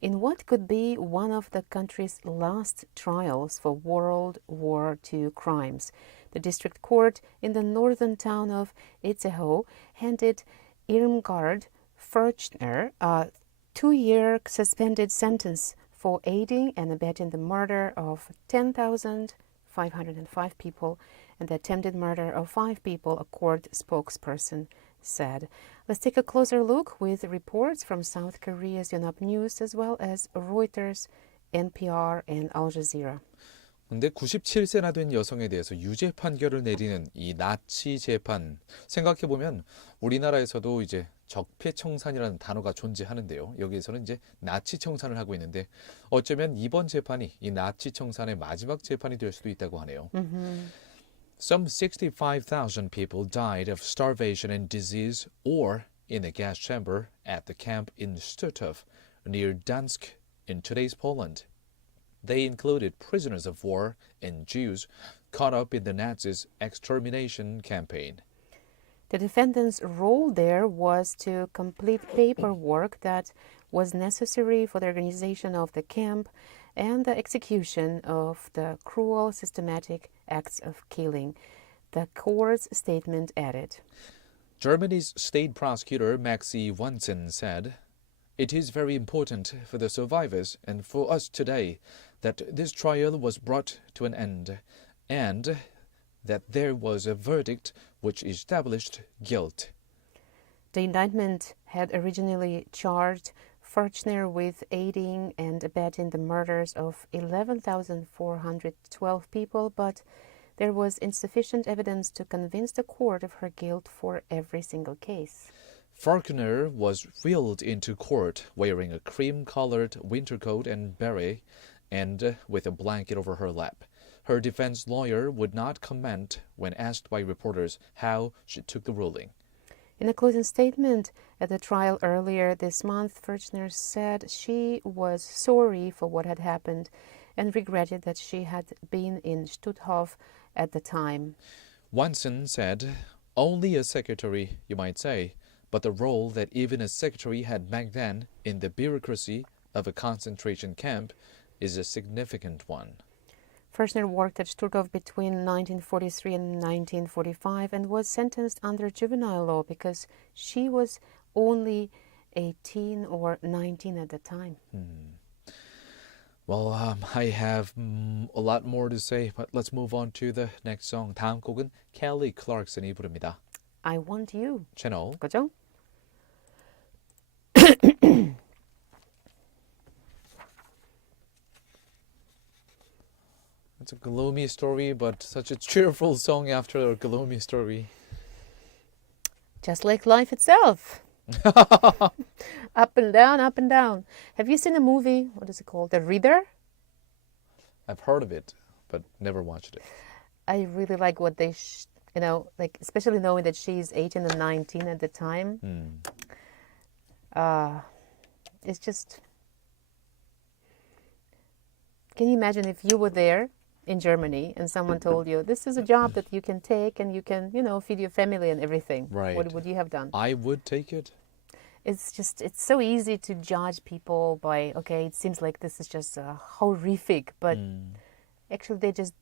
in what could be one of the country's last trials for World War II crimes. The district court in the northern town of Itzehoe handed Irmgard Furchner a 2-year suspended sentence for aiding and abetting the murder of 10,505 people and the attempted murder of 5 people, a court spokesperson said. Let's take a closer look with reports from South Korea's Yonhap News as well as Reuters, NPR, and Al Jazeera. 근데 97세나 된 여성에 대해서 유죄 판결을 내리는 이 나치 재판, 생각해보면 우리나라에서도 이제 적폐청산이라는 단어가 존재하는데요. 여기에서는 이제 나치 청산을 하고 있는데 어쩌면 이번 재판이 이 나치 청산의 마지막 재판이 될 수도 있다고 하네요. Some 65,000 people died of starvation and disease or in a gas chamber at the camp in Stutów near Dansk in today's Poland. They included prisoners of war and Jews caught up in the Nazis' extermination campaign. The defendant's role there was to complete paperwork that was necessary for the organization of the camp and the execution of the cruel, systematic acts of killing, the court's statement added. Germany's state prosecutor Maxi Wanzen said, "It is very important for the survivors and for us today that this trial was brought to an end and that there was a verdict which established guilt." The indictment had originally charged Furchner with aiding and abetting the murders of 11,412 people, but there was insufficient evidence to convince the court of her guilt for every single case. Faulkner was wheeled into court wearing a cream-colored winter coat and beret and with a blanket over her lap. Her defense lawyer would not comment when asked by reporters how she took the ruling. In a closing statement at the trial earlier this month, Furchner said she was sorry for what had happened and regretted that she had been in Stutthof at the time. Wanson said, "Only a secretary, you might say, but the role that even a secretary had back then in the bureaucracy of a concentration camp is a significant one." Furchner worked at Stutthof between 1943 and 1945 and was sentenced under juvenile law because she was only 18 or 19 at the time. Well, I have a lot more to say, but let's move on to the next song. 다음 곡은 Kelly Clarkson이 부릅니다. I Want You. 채널 그죠? It's a gloomy story, but such a cheerful song after a gloomy story. Just like life itself. Up and down, up and down. Have you seen a movie? What is it called? The Reader? I've heard of it, but never watched it. I really like what they, like especially knowing that she's 18 and 19 at the time. It's just. Can you imagine if you were there in Germany and someone told you this is a job that you can take and you can, feed your family and everything? Right. What would you have done? I would take it. It's so easy to judge people by, okay, it seems like this is just horrific, but actually they just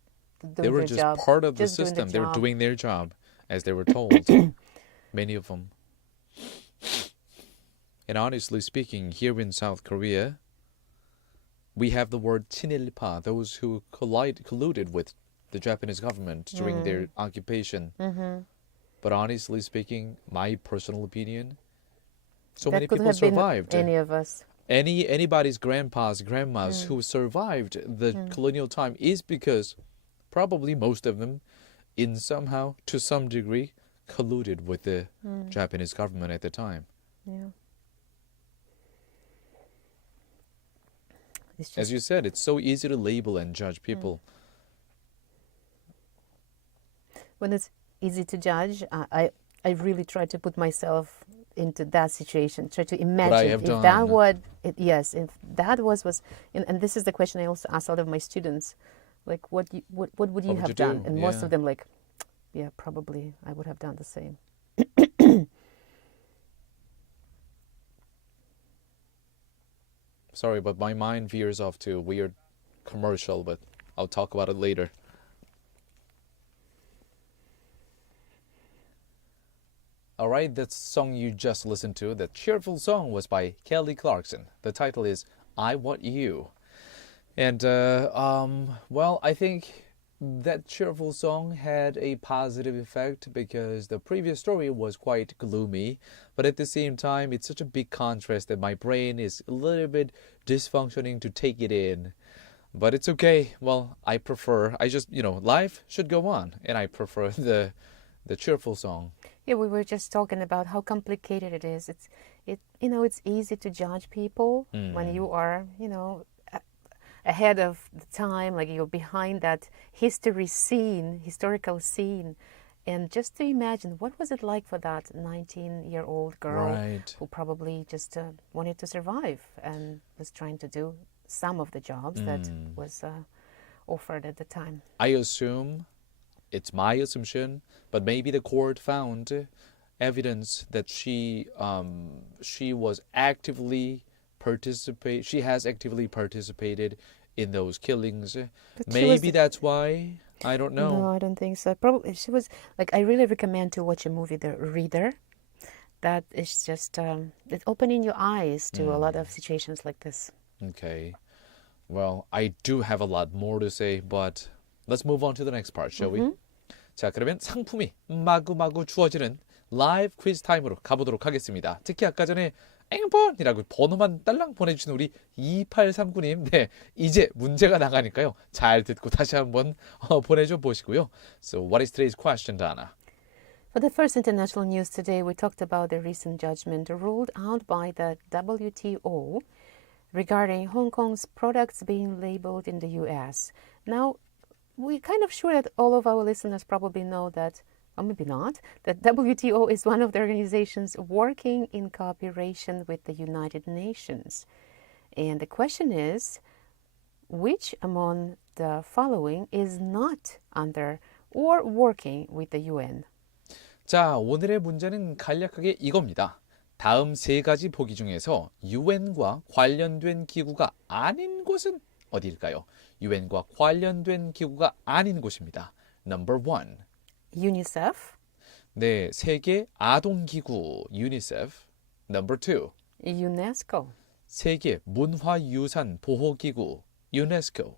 doing They were their just job. part of the Just doing system. the They were job. doing their job as they were told. Many of them. And honestly speaking, here in South Korea, we have the word 친일파, those who colluded with the Japanese government during their occupation. But honestly speaking, my personal opinion, so That many could people have been survived. any of us. Anybody's grandpas, grandmas who survived the colonial time is because probably most of them, in somehow, to some degree, colluded with the Japanese government at the time. Yeah. It's just, As you said, it's so easy to label and judge people. when it's easy to judge, I really try to put myself into that situation. Try to imagine have if done. that would, if that was, and this is the question I also ask a lot of my students, like what would you would have you done? do? And most Yeah. of them like, yeah, probably I would have done the same. Sorry, but my mind veers off to a weird commercial, but I'll talk about it later. Alright, that song you just listened to, that cheerful song, was by Kelly Clarkson. The title is I Want You. And, well, I think that cheerful song had a positive effect because the previous story was quite gloomy, but at the same time, it's such a big contrast that my brain is a little bit dysfunctioning to take it in. But it's okay. Well, I just, life should go on, and I prefer the cheerful song. Yeah, we were just talking about how complicated it is. It's easy to judge people when you are, ahead of the time, like you're behind that historical scene. And just to imagine, what was it like for that 19-year-old girl Right. who probably just wanted to survive and was trying to do some of the jobs that was offered at the time. I assume, it's my assumption, but maybe the court found evidence that she was she has actively participated in those killings. But Maybe that's why. I don't know. No, I don't think so. Probably she was like, I really recommend to watch a movie, The Reader. That is just it's opening your eyes to a lot of situations like this. Okay. Well, I do have a lot more to say, but let's move on to the next part, shall we? 자, 그러면 상품이 마구마구 주어지는 라이브 퀴즈 타임으로 가보도록 하겠습니다. 특히 아까 전에 앵번이라고 번호만 딸랑 보내주신 우리 2839님, 네, 이제 문제가 나가니까요. 잘 듣고 다시 한번 보내줘 보시고요. So, what is today's question, Dana? For the first international news today, we talked about the recent judgment ruled out by the WTO regarding Hong Kong's products being labeled in the US. Now, we're kind of sure that all of our listeners probably know that, or maybe not, that WTO is one of the organizations working in cooperation with the United Nations. And the question is, which among the following is not under or working with the UN? 자, 오늘의 문제는 간략하게 이겁니다. 다음 세 가지 보기 중에서 유엔과 관련된 기구가 아닌 곳은 어디일까요? 유엔과 관련된 기구가 아닌 곳입니다. Number 1. UNICEF. 네, 세계 아동기구 UNICEF. Number 2. UNESCO. 세계 문화유산 보호기구 UNESCO.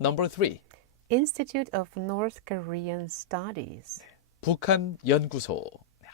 Number 3. Institute of North Korean Studies. 북한 연구소.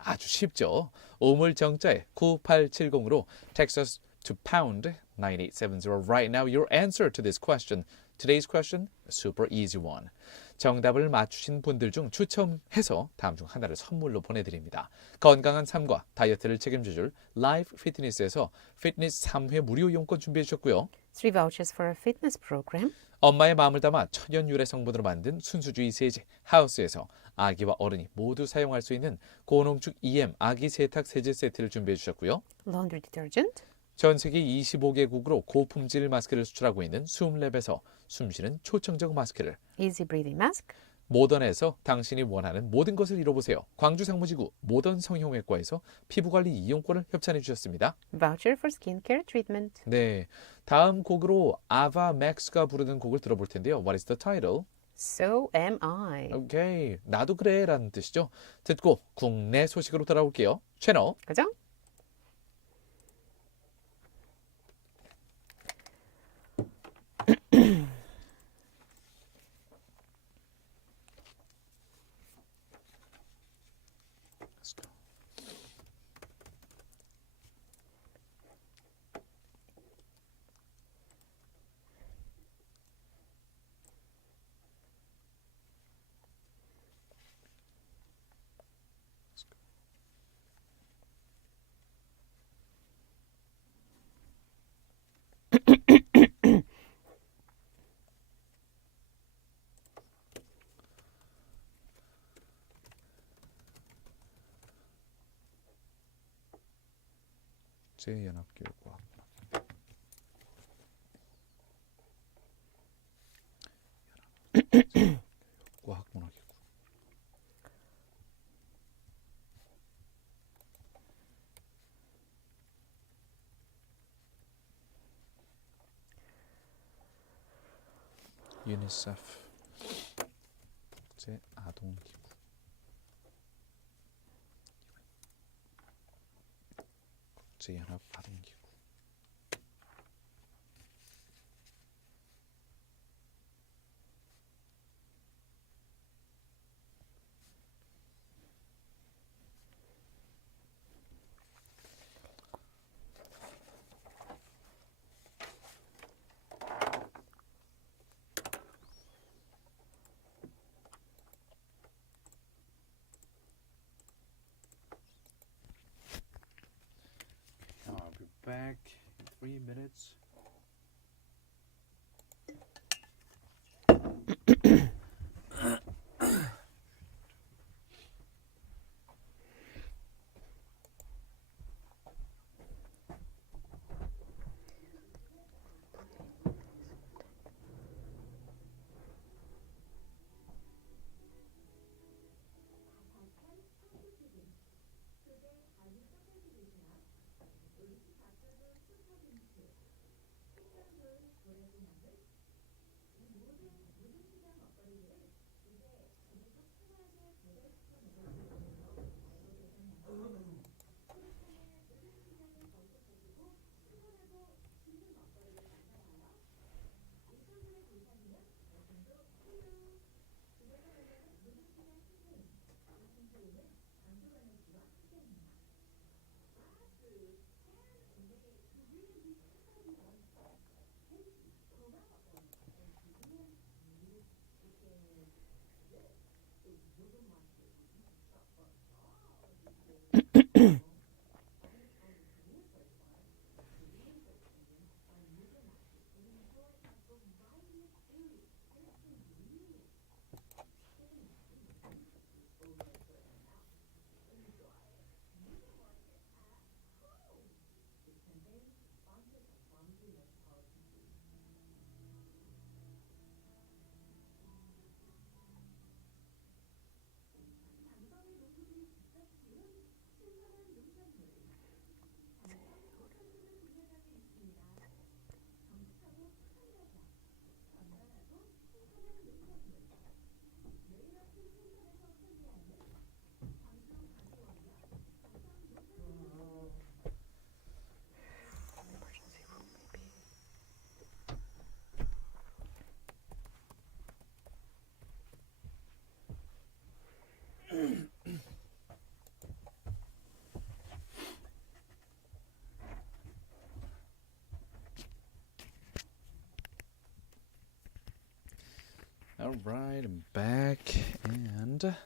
아주 쉽죠. 우물정자에 9870으로 text us to pound 9870 right now your answer to this question. Today's question, a super easy one. 정답을 맞추신 분들 중 추첨해서 다음 중 하나를 선물로 보내드립니다. 건강한 삶과 다이어트를 책임져줄 라이프 피트니스에서 피트니스 3회 무료 이용권 준비해 주셨고요. 3 vouchers for a fitness program. 엄마의 마음을 담아 천연 유래 성분으로 만든 순수주의 세제 하우스에서 아기와 어른이 모두 사용할 수 있는 고농축 EM 아기 세탁 세제 세트를 준비해 주셨고요. Laundry detergent. 전 세계 25개국으로 고품질 마스크를 수출하고 있는 숨랩에서 숨쉬는 초청적 마스크를, Easy breathing mask. 모던에서 당신이 원하는 모든 것을 이뤄보세요. 광주 상무지구 모던 성형외과에서 피부관리 이용권을 협찬해 주셨습니다. Voucher for skincare treatment. 네, 다음 곡으로 아바 맥스가 부르는 곡을 들어볼 텐데요. What is the title? So am I. 오케이, 나도 그래 라는 뜻이죠. 듣고 국내 소식으로 돌아올게요. 채널 그죠? 국제연합교육과 과학문화기구 유니세프 국제아동기구 국제연합아동기구 back in 3 minutes. All right, I'm back and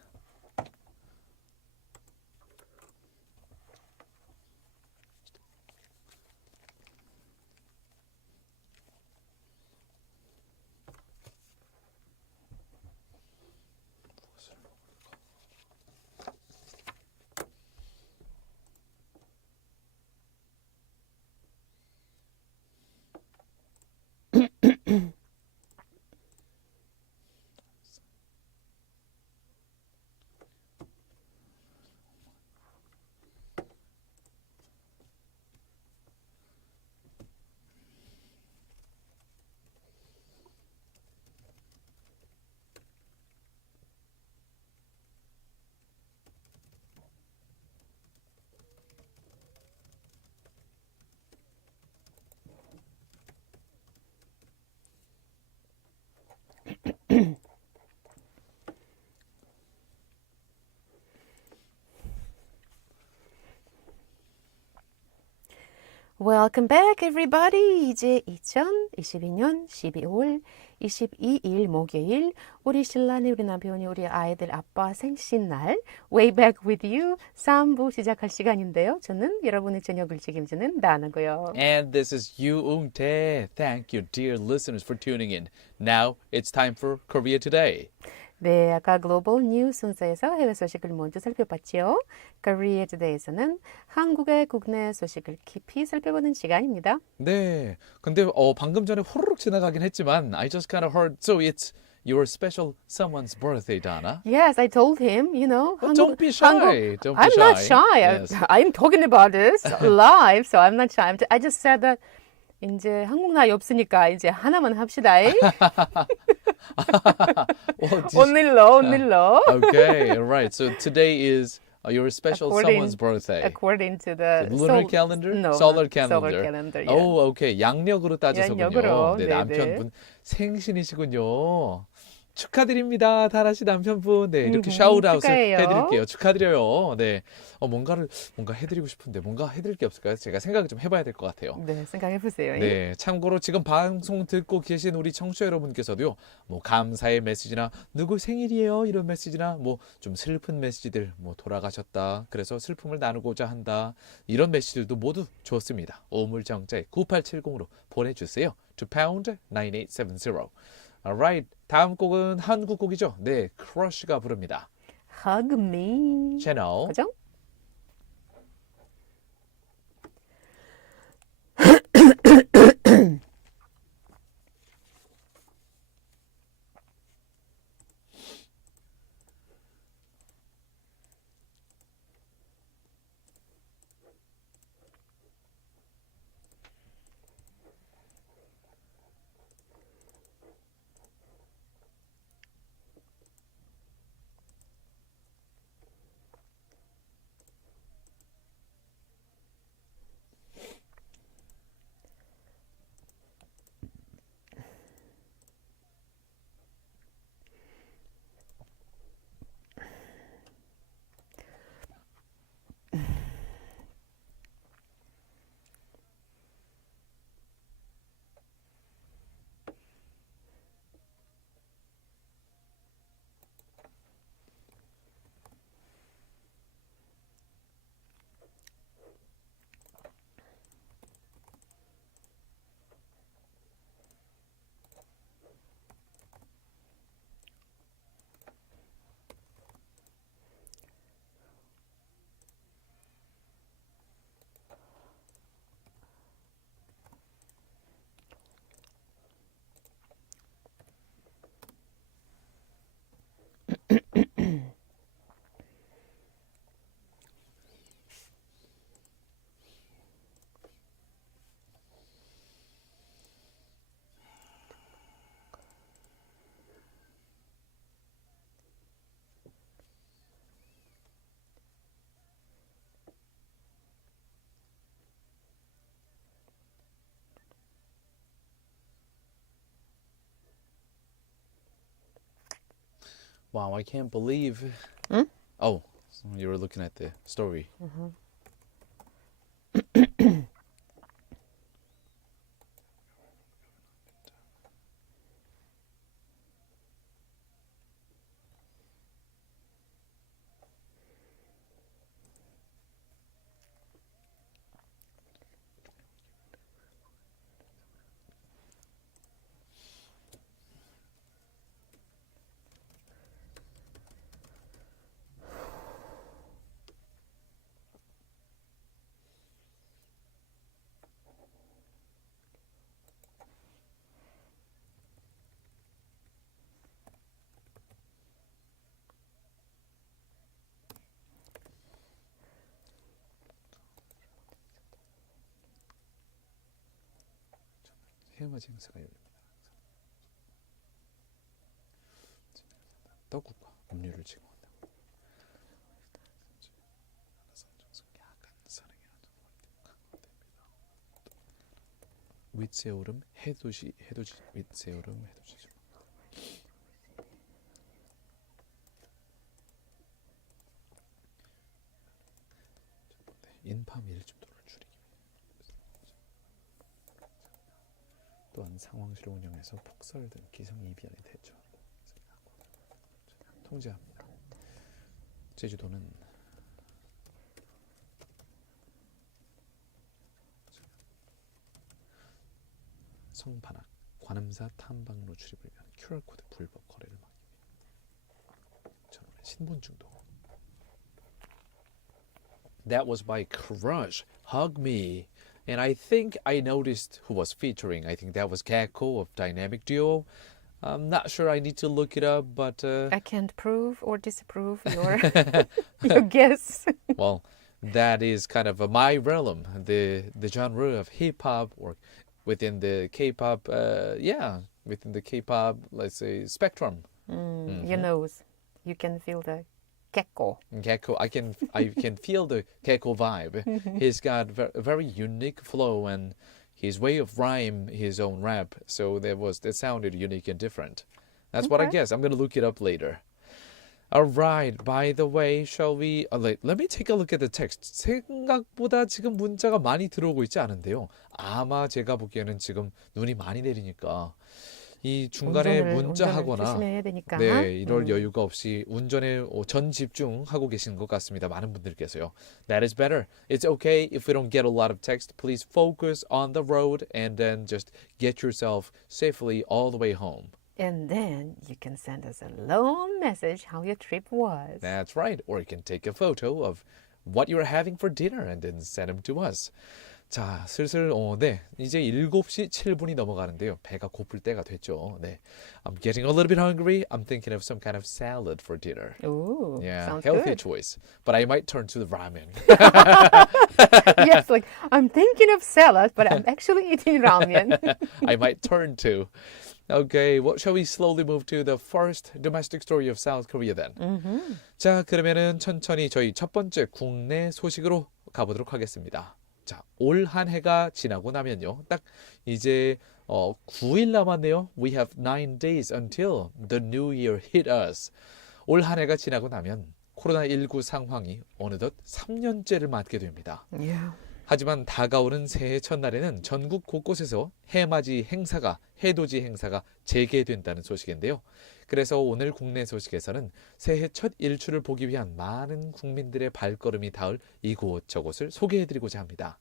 Welcome back, everybody. 이제 2022년 12월 22일 목요일 우리 신랑이 우리 남편이 우리 아이들 아빠 생신날 Way Back With You 3부 시작할 시간인데요. 저는 여러분의 저녁을 책임지는 나나고요. And this is Yu Ung-tae. Thank you, dear listeners, for tuning in. Now it's time for Korea Today. 네, 아까 글로벌 뉴스 순서에서 해외 소식을 먼저 살펴봤죠. Korea Today에서는 한국의 국내 소식을 깊이 살펴보는 시간입니다. 네, 근데 방금 전에 호로록 지나가긴 했지만 I just kind of heard, so it's your special someone's birthday, Donna. Yes, I told him, you know. Don't be shy. Don't be I'm shy. not shy. Yes. I'm talking about this live, so I'm not shy. I just said that 이제 한국 나이 없으니까 이제 하나만 합시다. 오늘로. Okay, all right. So today is your special someone's birthday. According to the lunar calendar? No, solar calendar. Solar calendar. Yeah. Oh, okay. 양력으로 따져서군요. 양력으로. 네, 네네. 남편분 생신이시군요. 축하드립니다. 다라 씨 남편분. 네, 이렇게 샤웃아웃을 축하해요. 해드릴게요. 축하드려요. 네, 뭔가 해드리고 싶은데 뭔가 해드릴 게 없을까요? 제가 생각을 좀 해봐야 될 것 같아요. 네, 생각해 보세요. 네, 참고로 지금 방송 듣고 계신 우리 청취자 여러분께서도요, 뭐 감사의 메시지나 누구 생일이에요 이런 메시지나 뭐 좀 슬픈 메시지들, 뭐 돌아가셨다 그래서 슬픔을 나누고자 한다 이런 메시지들도 모두 좋습니다. 우물정자에 9870으로 보내주세요. to pound 9870. Alright, 다음 곡은 한국 곡이죠. 네, 크러쉬가 부릅니다. Hug me. 채널 그죠? Wow, I can't believe. Oh, you were looking at the story. 해맞이 행사가 열립니다. 떡국과 음료를 제공한다고. 윗세오름 해돋이 윗세오름 해돋이. 인파 밀집도를 줄이기 위해 또한 상황실을 운영해서 폭설 등 기상이변에 대처하는 통제합니다. 제주도는 성반학, 관음사 탐방로 출입을 위한 QR코드 불법 거래를 막기 위해 저놈의 신분증도. That was by Crush, Hug Me. And I think I noticed who was featuring. I think that was Gecko of Dynamic Duo. I'm not sure, I need to look it up, but... I can't prove or disapprove your, your guess. Well, that is kind of my realm, the genre of hip-hop, or within the K-pop, within the K-pop, let's say, spectrum. Your nose. You can feel the gecko. Gecko, I can feel the Gecko vibe. He's got a very unique flow and his way of rhyme his own rap, so that sounded unique and different. That's what I Okay. guess. I'm going to look it up later. Alright, by the way, shall we... let me take a look at the text. 생각보다 지금 문자가 많이 들어오고 있지 않은데요. 아마 제가 보기에는 지금 눈이 많이 내리니까 이 중간에 운전을 문자하거나 조심해야 되니까. 네, 이럴 여유가 없이 운전에 전 집중하고 계시는 것 같습니다. 많은 분들께서요. That is better. It's okay if we don't get a lot of text. Please focus on the road and then just get yourself safely all the way home. And then you can send us a long message how your trip was. That's right. Or you can take a photo of what you're having for dinner and then send them to us. 자, 슬슬 네, 이제 7시 7분이 넘어가는데요. 배가 고플 때가 됐죠. 네. I'm getting a little bit hungry. I'm thinking of some kind of salad for dinner. Ooh, Yeah, sounds healthy good. choice. But I might turn to the ramen. Yes, like I'm thinking of salad, but I'm actually eating ramen. I might turn to. Okay, what shall we slowly move to the first domestic story of South Korea then? 자, 그러면은 천천히 저희 첫 번째 국내 소식으로 가보도록 하겠습니다. 자, 올 한 해가 지나고 나면요. 딱 이제 9일 남았네요. We have 9 days until the new year hit us. 올 한 해가 지나고 나면 코로나19 상황이 어느덧 3년째를 맞게 됩니다. Yeah. 하지만 다가오는 새해 첫날에는 전국 곳곳에서 해맞이 행사가, 해돋이 행사가 재개된다는 소식인데요. 그래서 오늘 국내 소식에서는 새해 첫 일출을 보기 위한 많은 국민들의 발걸음이 닿을 이곳저곳을 소개해드리고자 합니다.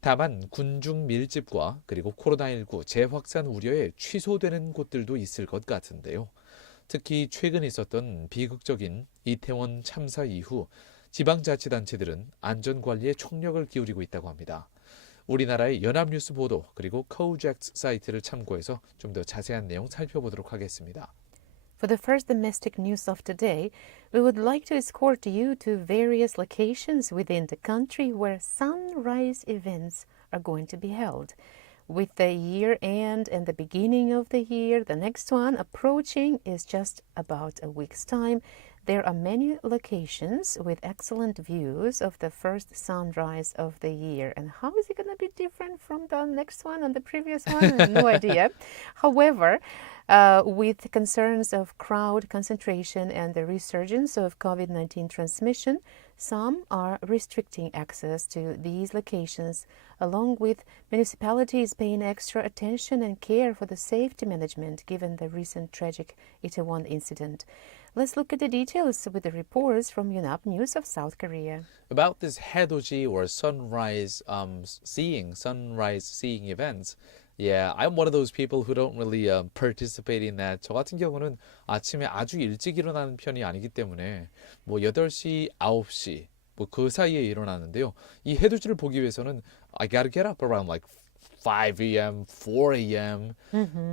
다만 군중 밀집과 그리고 코로나19 재확산 우려에 취소되는 곳들도 있을 것 같은데요. 특히 최근 있었던 비극적인 이태원 참사 이후 지방자치단체들은 안전관리에 총력을 기울이고 있다고 합니다. 우리나라의 연합뉴스 보도 그리고 코우젝트 사이트를 참고해서 좀 더 자세한 내용 살펴보도록 하겠습니다. For the first domestic news of today, we would like to escort you to various locations within the country where sunrise events are going to be held. With the year end and the beginning of the year, the next one approaching is just about a week's time. There are many locations with excellent views of the first sunrise of the year. And how is it going to be different from the next one and the previous one? I have no idea. However, with concerns of crowd concentration and the resurgence of COVID-19 transmission, some are restricting access to these locations, along with municipalities paying extra attention and care for the safety management given the recent tragic Itaewon incident. Let's look at the details with the reports from Yonhap News of South Korea. About this 해돋이 or sunrise seeing events, yeah, I'm one of those people who don't really participate in that. 저 같은 경우는 아침에 아주 일찍 일어나는 편이 아니기 때문에 뭐 8시, 9시 뭐 그 사이에 일어나는데요. 이 해돋이를 보기 위해서는 I gotta get up around like 5 a.m., 4 a.m.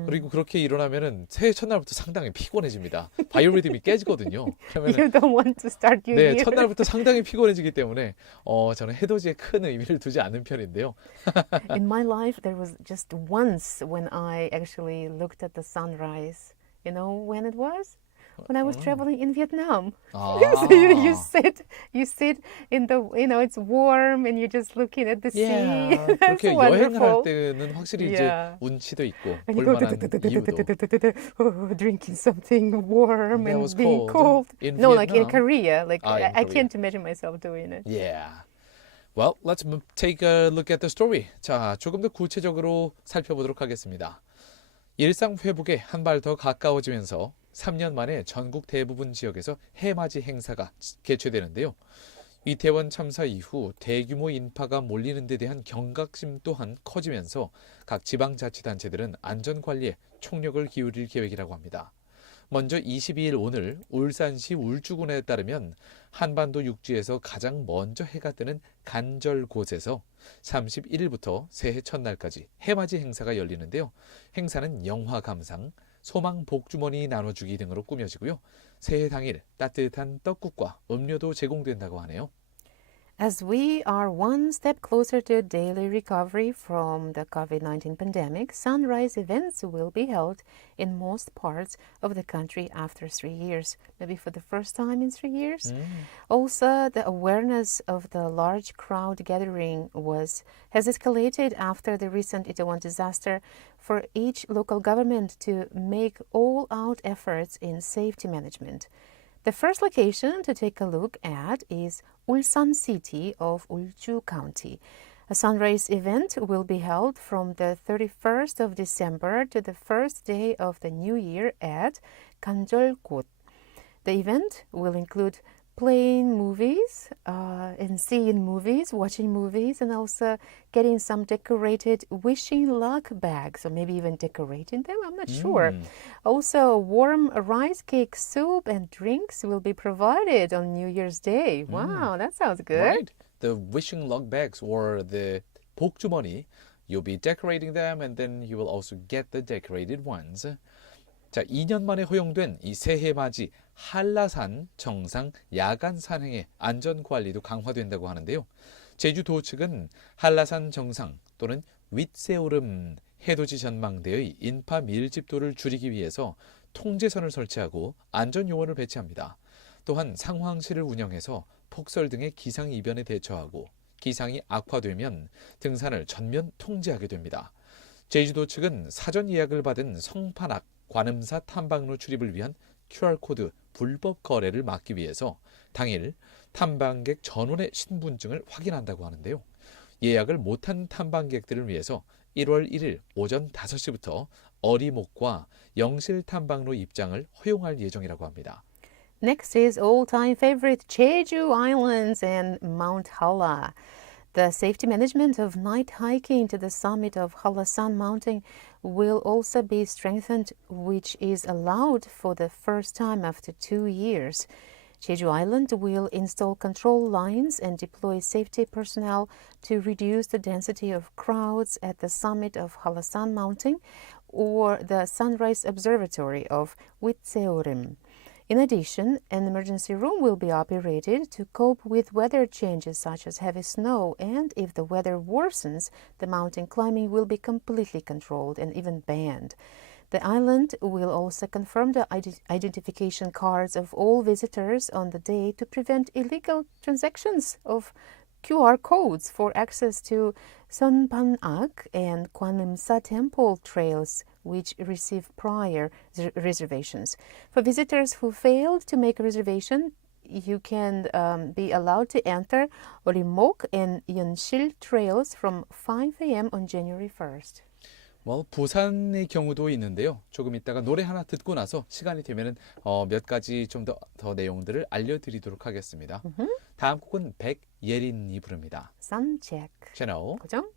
그리고 그렇게 일어나면은 새해 첫날부터 상당히 피곤해집니다. 바이오리듬이 깨지거든요. 그러면은 You don't want to start your 네, year. 첫날부터 상당히 피곤해지기 때문에 저는 해돋이에 큰 의미를 두지 않는 편인데요. In my life, there was just once when I actually looked at the sunrise. You know when it was? When I was traveling in Vietnam. 아, So you sit in the, it's warm and you're just looking at the sea. yeah, That's 그렇게 여행을 할 wonderful. 때는 확실히 Yeah. 이제 운치도 있고 And you go 볼만한 이유도. drinking something warm That and was being cold cold. in No, like in Vietnam? Korea. Like In I Korea. can't imagine myself doing it. Yeah. Well, let's take a look at the story. 자, 조금 더 구체적으로 살펴보도록 하겠습니다. 일상 회복에 한 발 더 가까워지면서 3년 만에 전국 대부분 지역에서 해맞이 행사가 개최되는데요. 이태원 참사 이후 대규모 인파가 몰리는 데 대한 경각심 또한 커지면서 각 지방자치단체들은 안전관리에 총력을 기울일 계획이라고 합니다. 먼저 22일 오늘 울산시 울주군에 따르면 한반도 육지에서 가장 먼저 해가 뜨는 간절곶에서 31일부터 새해 첫날까지 해맞이 행사가 열리는데요. 행사는 영화 감상, 소망 복주머니 나눠주기 등으로 꾸며지고요. 새해 당일 따뜻한 떡국과 음료도 제공된다고 하네요. As we are one step closer to daily recovery from the COVID-19 pandemic, sunrise events will be held in most parts of the country after 3 years, maybe for the first time in 3 years. Also, the awareness of the large crowd gathering has escalated after the recent Itaewon disaster for each local government to make all-out efforts in safety management. The first location to take a look at is Ulsan City of Gwangju County. A sunrise event will be held from the 31st of December to the first day of the new year at Ganjeolgwot. The event will include playing movies and seeing movies, watching movies, and also getting some decorated wishing luck bags, or maybe even decorating them, I'm not sure. Also, warm rice cake soup and drinks will be provided on New Year's Day. Wow, that sounds good. Right. The wishing luck bags or the 복주머니, you'll be decorating them and then you will also get the decorated ones. 자, 2년 만에 허용된 이 새해 맞이 한라산 정상 야간 산행의 안전 관리도 강화된다고 하는데요. 제주도 측은 한라산 정상 또는 윗세오름 해돋이 전망대의 인파 밀집도를 줄이기 위해서 통제선을 설치하고 안전 요원을 배치합니다. 또한 상황실을 운영해서 폭설 등의 기상 이변에 대처하고 기상이 악화되면 등산을 전면 통제하게 됩니다. 제주도 측은 사전 예약을 받은 성판악 관음사 탐방로 출입을 위한 QR코드 불법 거래를 막기 위해서 당일 탐방객 전원의 신분증을 확인한다고 하는데요. 예약을 못한 탐방객들을 위해서 1월 1일 오전 5시부터 어리목과 영실 탐방로 입장을 허용할 예정이라고 합니다. Next is all-time favorite Jeju Islands and Mount Halla. The safety management of night hiking to the summit of Hallasan Mountain will also be strengthened, which is allowed for the first time after 2 years. Jeju Island will install control lines and deploy safety personnel to reduce the density of crowds at the summit of Hallasan Mountain or the Sunrise Observatory of Witseorim. In addition, an emergency room will be operated to cope with weather changes such as heavy snow, and if the weather worsens, the mountain climbing will be completely controlled and even banned. The island will also confirm the identification cards of all visitors on the day to prevent illegal transactions of QR codes for access to Sonpan-ak and Gwanimsa temple trails, which receive prior reservations. For visitors who failed to make a reservation, you can be allowed to enter Orimok and Yeonsil trails from 5 a.m. on January 1st. 부산의 경우도 있는데요. 조금 이따가 노래 하나 듣고 나서 시간이 되면은 몇 가지 좀 더 내용들을 알려드리도록 하겠습니다. 다음 곡은 백예린이 부릅니다. Suncheck. 채널 고정.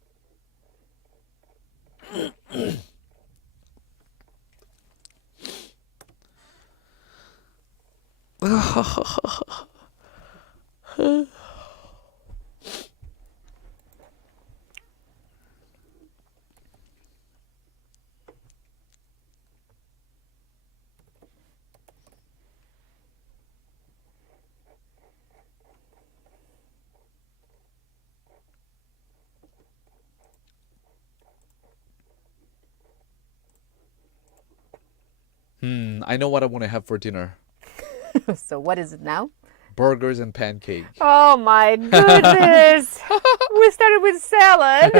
I know what I want to have for dinner. So what is it now? Burgers and pancake. Oh my goodness! We started with salad.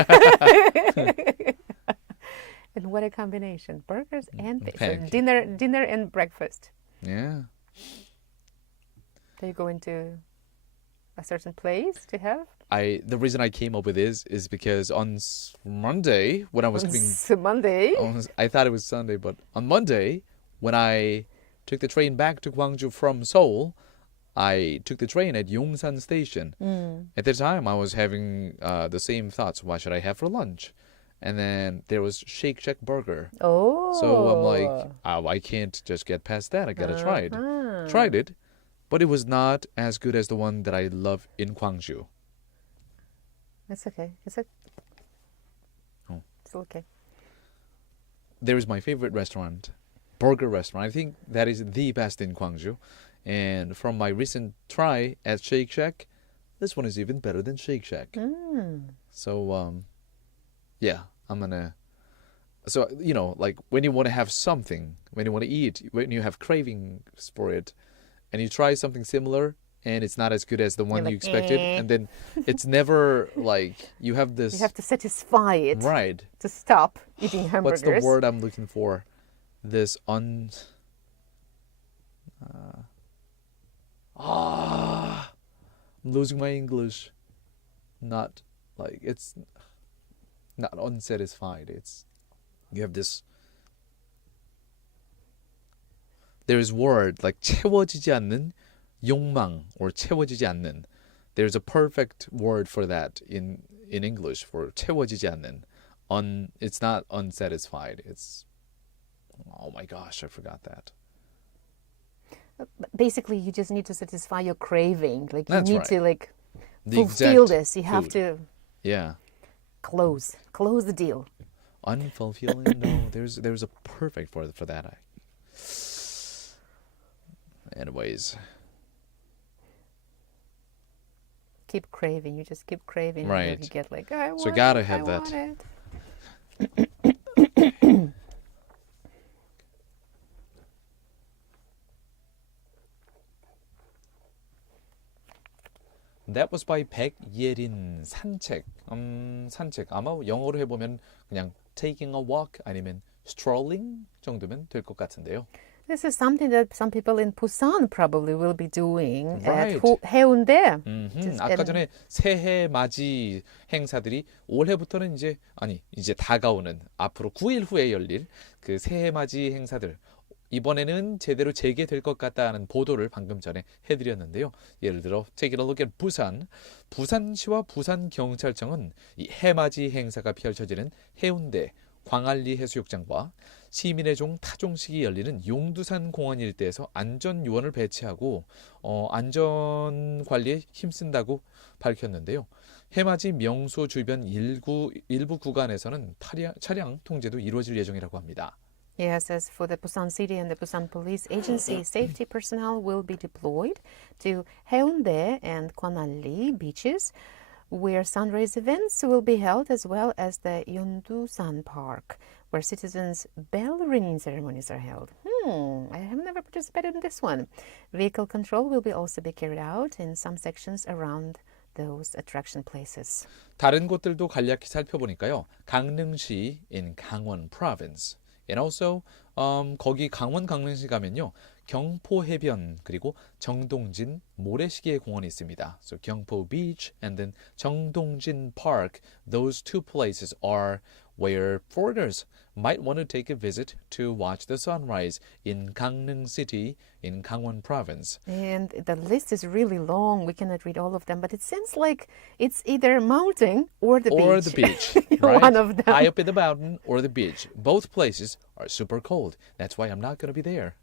And what a combination. Burgers and so dinner and breakfast. Yeah. Do you go into a certain place to have? The reason I came up with this is because on Monday when I was coming Monday? I thought it was Sunday, but on Monday when I took the train back to Gwangju from Seoul, I took the train at Yongsan Station. At the time, I was having the same thoughts. What should I have for lunch? And then there was Shake Shack Burger. Oh. So I'm like, oh, I can't just get past that. I gotta try it. Tried it, but it was not as good as the one that I love in Gwangju. It's okay. It's okay. There is my favorite restaurant, burger restaurant. I think that is the best in Gwangju. And from my recent try at Shake Shack, This one is even better than Shake Shack. So, yeah, I'm gonna... So, you know, like when you want to have something, when you want to eat, when you have cravings for it, and you try something similar, and it's not as good as the one you expected, and then it's never like you have this... You have to satisfy it right. to stop eating hamburgers. What's the word I'm looking for? This I'm losing my English. Not like it's not unsatisfied. It's you have this. There's word like 채워지지 않는 욕망 or 채워지지 않는. There's a perfect word for that in English for 채워지지 않는. It's not unsatisfied. It's oh my gosh, I forgot that. Basically, you just need to satisfy your craving. Like you That's need right. to like The fulfill exact this. You have food. to close the deal. Unfulfilling? No, there's a perfect word for that. Anyways, Keep craving. You just keep craving. Right. And then you get like, I want So gotta it, have I that. want it. that was by 백예린. 산책. 산책. 아마 영어로 해보면 그냥 taking a walk 아니면 strolling 정도면 될 것 같은데요. This is something that some people in Busan probably will be doing Right. at 해운대. 아까 전에 새해 맞이 행사들이 올해부터는 이제 다가오는 앞으로 9일 후에 열릴 그 새해 맞이 행사들 이번에는 제대로 재개될 것 같다는 보도를 방금 전에 해드렸는데요. 예를 들어 take a look at 부산. 부산시와 부산경찰청은 이 해맞이 행사가 펼쳐지는 해운대 광안리 해수욕장과 시민의 종 타종식이 열리는 용두산 공원 일대에서 안전 요원을 배치하고 안전 관리에 힘쓴다고 밝혔는데요. 해맞이 명소 주변 일부 구간에서는 차량 통제도 이루어질 예정이라고 합니다. Yes, as for the Busan City and the Busan Police Agency, safety personnel will be deployed to Haeundae and Gwanalli beaches, where sunrise events will be held, as well as the Yeondu-san Park, where citizens' bell ringing ceremonies are held. I have never participated in this one. Vehicle control will also be carried out in some sections around those attraction places. 다른 곳들도 간략히 살펴보니까요. 강릉시 in 강원 province. And also 거기 강릉시 가면요. 경포 해변 그리고 정동진 모래시계 공원이 있습니다. So 경포 beach and then 정동진 park. Those two places are where foreigners might want to take a visit to watch the sunrise in Gangneung City in Gangwon Province. And the list is really long. We cannot read all of them, but it seems like it's either mountain or the beach. Or the beach, right? One of them. High up in the mountain or the beach. Both places are super cold. That's why I'm not going to be there.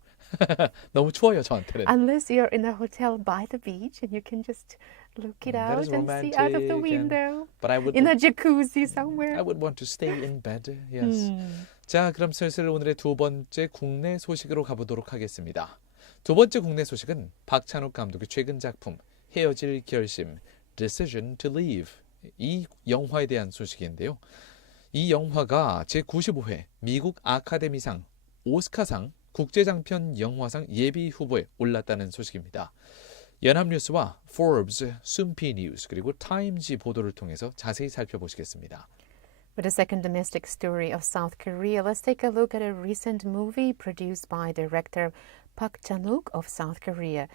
너무 추워요, 저한테는. Unless you're in a hotel by the beach and you can just look it That out is and see out of the romantic window. But I would In a jacuzzi somewhere. I would want to stay in bed. Yes. 자, 그럼 슬슬 오늘의 두 번째 국내 소식으로 가보도록 하겠습니다. 두 번째 국내 소식은 박찬욱 감독의 최근 작품 헤어질 결심, Decision to Leave. 이 영화에 대한 소식인데요. 이 영화가 제95회 미국 아카데미상, 오스카상, 국제장편 영화상 예비 후보에 올랐다는 소식입니다. 연합뉴스와 Forbes, 숨피 뉴스 그리고 타임지 보도를 통해서 자세히 살펴보시겠습니다. With the second domestic story of South Korea, let's take a look at a recent movie produced by director Park Chan-wook of South Korea.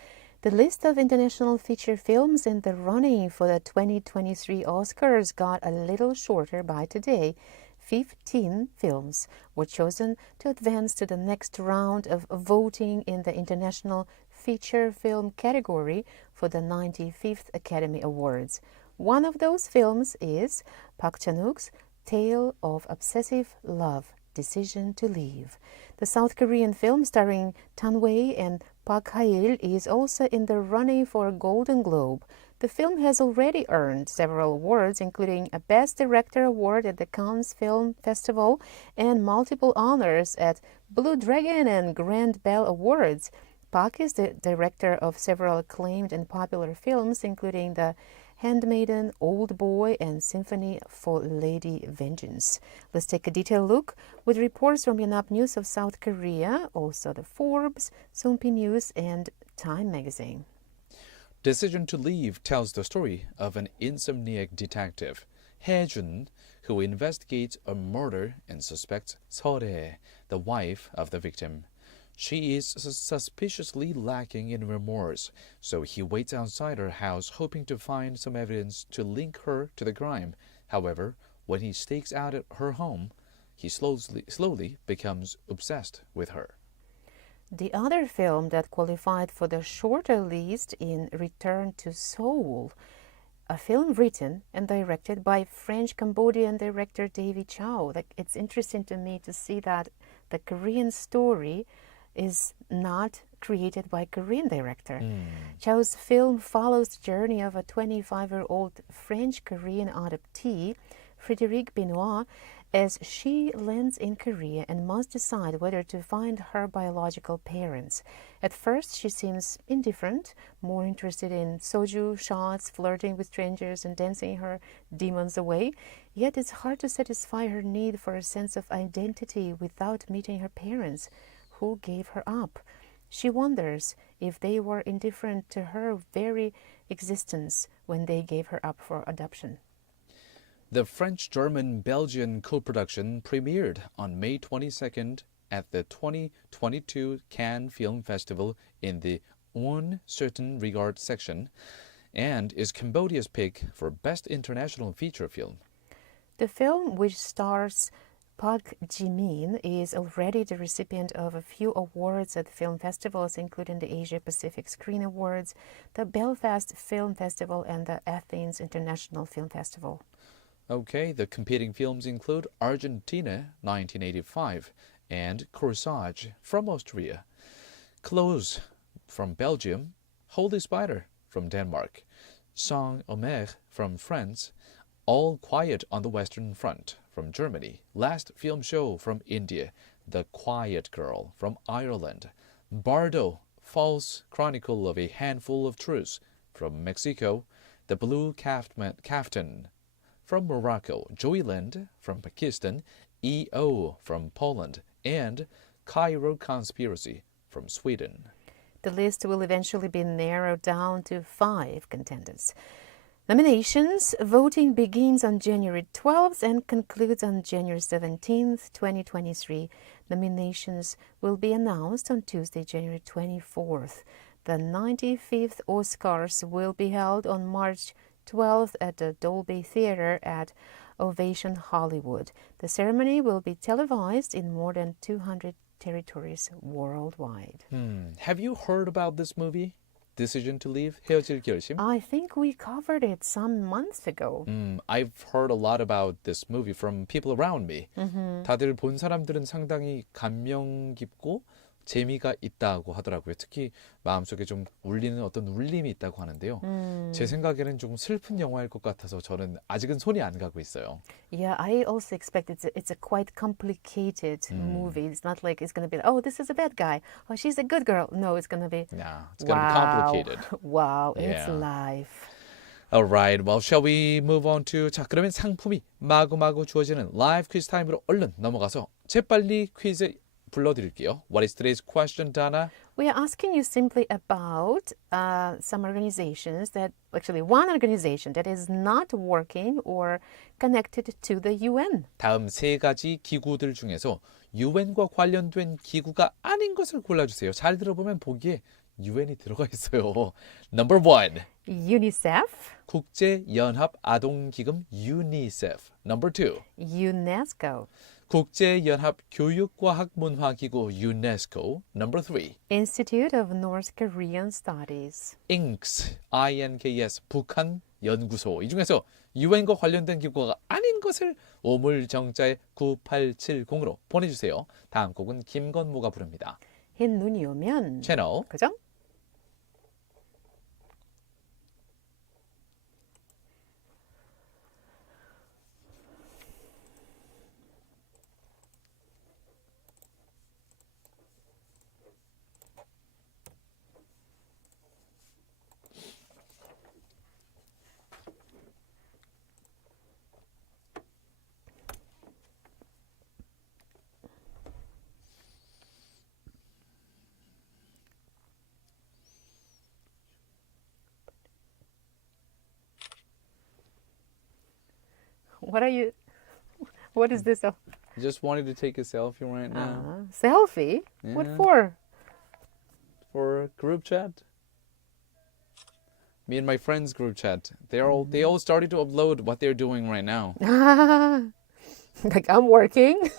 The list of international feature films in the running for the 2023 Oscars got a little shorter by today. 15 films were chosen to advance to the next round of voting in the International Feature Film category for the 95th Academy Awards. One of those films is Park Chan-wook's Tale of Obsessive Love, Decision to Leave. The South Korean film starring Tan Wei and Park Ha-il is also in the running for a Golden Globe. The film has already earned several awards, including a Best Director award at the Cannes Film Festival and multiple honors at Blue Dragon and Grand Bell Awards. Park is the director of several acclaimed and popular films, including the Handmaiden, Old Boy, and Symphony for Lady Vengeance. Let's take a detailed look with reports from Yonhap News of South Korea, also the Forbes, Sonpi News, and Time magazine. Decision to Leave tells the story of an insomniac detective, Hae-jun, who investigates a murder and suspects Seo-rae, the wife of the victim. She is suspiciously lacking in remorse, so he waits outside her house hoping to find some evidence to link her to the crime. However, when he stakes out at her home, he slowly becomes obsessed with her. The other film that qualified for the shorter list in Return to Seoul, a film written and directed by French-Cambodian director David Chow. It's interesting to me to see that the Korean story is not created by a Korean director. Chow's film follows the journey of a 25-year-old French-Korean adoptee, Frédérique Benoit, as she lands in Korea and must decide whether to find her biological parents. At first, she seems indifferent, more interested in soju shots, flirting with strangers, and dancing her demons away. Yet it's hard to satisfy her need for a sense of identity without meeting her parents, who gave her up. She wonders if they were indifferent to her very existence when they gave her up for adoption. The French-German-Belgian co-production premiered on May 22nd at the 2022 Cannes Film Festival in the Un Certain Regard section and is Cambodia's pick for Best International Feature Film. The film, which stars Park Ji-min, is already the recipient of a few awards at film festivals, including the Asia Pacific Screen Awards, the Belfast Film Festival, and the Athens International Film Festival. Okay, the competing films include Argentina, 1985, and Corsage from Austria, Close from Belgium, Holy Spider from Denmark, Saint-Omer from France, All Quiet on the Western Front from Germany, Last Film Show from India, The Quiet Girl from Ireland, Bardo, False Chronicle of a Handful of Truths from Mexico, The Blue Kaftan from Morocco, Joyland from Pakistan, E.O. from Poland, and Cairo Conspiracy from Sweden. The list will eventually be narrowed down to 5 contenders. Nominations. Voting begins on January 12th and concludes on January 17th, 2023. Nominations will be announced on Tuesday, January 24th. The 95th Oscars will be held on March 12th at the Dolby Theatre at Ovation Hollywood. The ceremony will be televised in more than 200 territories worldwide. Have you heard about this movie? Decision to Leave? 헤어질 결심? I think we covered it some months ago. I've heard a lot about this movie from people around me. 다들 본 사람들은 상당히 감명 깊고 재미가 있다고 하더라고요. 특히 마음속에 좀 울리는 어떤 울림이 있다고 하는데요. 제 생각에는 조금 슬픈 영화일 것 같아서 저는 아직은 손이 안 가고 있어요. Yeah, I also expect it's a quite complicated movie. It's not like it's going to be, oh, this is a bad guy. Oh, she's a good girl. No, it's going to be, Yeah, it's going to be complicated. Wow, it's Yeah. life. Alright, well, shall we move on to 자 그러면 상품이 마구마구 주어지는 라이브 퀴즈 타임으로 얼른 넘어가서 재빨리 퀴즈 불러드릴게요. What is today's question, Dana? We are asking you simply about some organizations that, actually one organization that is not working or connected to the UN. 다음 세 가지 기구들 중에서 유엔과 관련된 기구가 아닌 것을 골라주세요. 잘 들어보면 보기에 유엔이 들어가 있어요. Number 1. UNICEF. 국제연합아동기금 UNICEF. Number 2. UNESCO. 국제연합교육과학문화기구 UNESCO. Number 3. Institute of North Korean Studies. INKS, INKS, 북한 연구소. 이 중에서 유엔과 관련된 기구가 아닌 것을 오물정자에 9870으로 보내주세요. 다음 곡은 김건모가 부릅니다. 흰 눈이 오면 채널 고정. What is this? Just wanted to take a selfie right now. Selfie? Yeah. What for? For group chat. Me and my friends group chat. They all started to upload what they're doing right now. Like I'm working.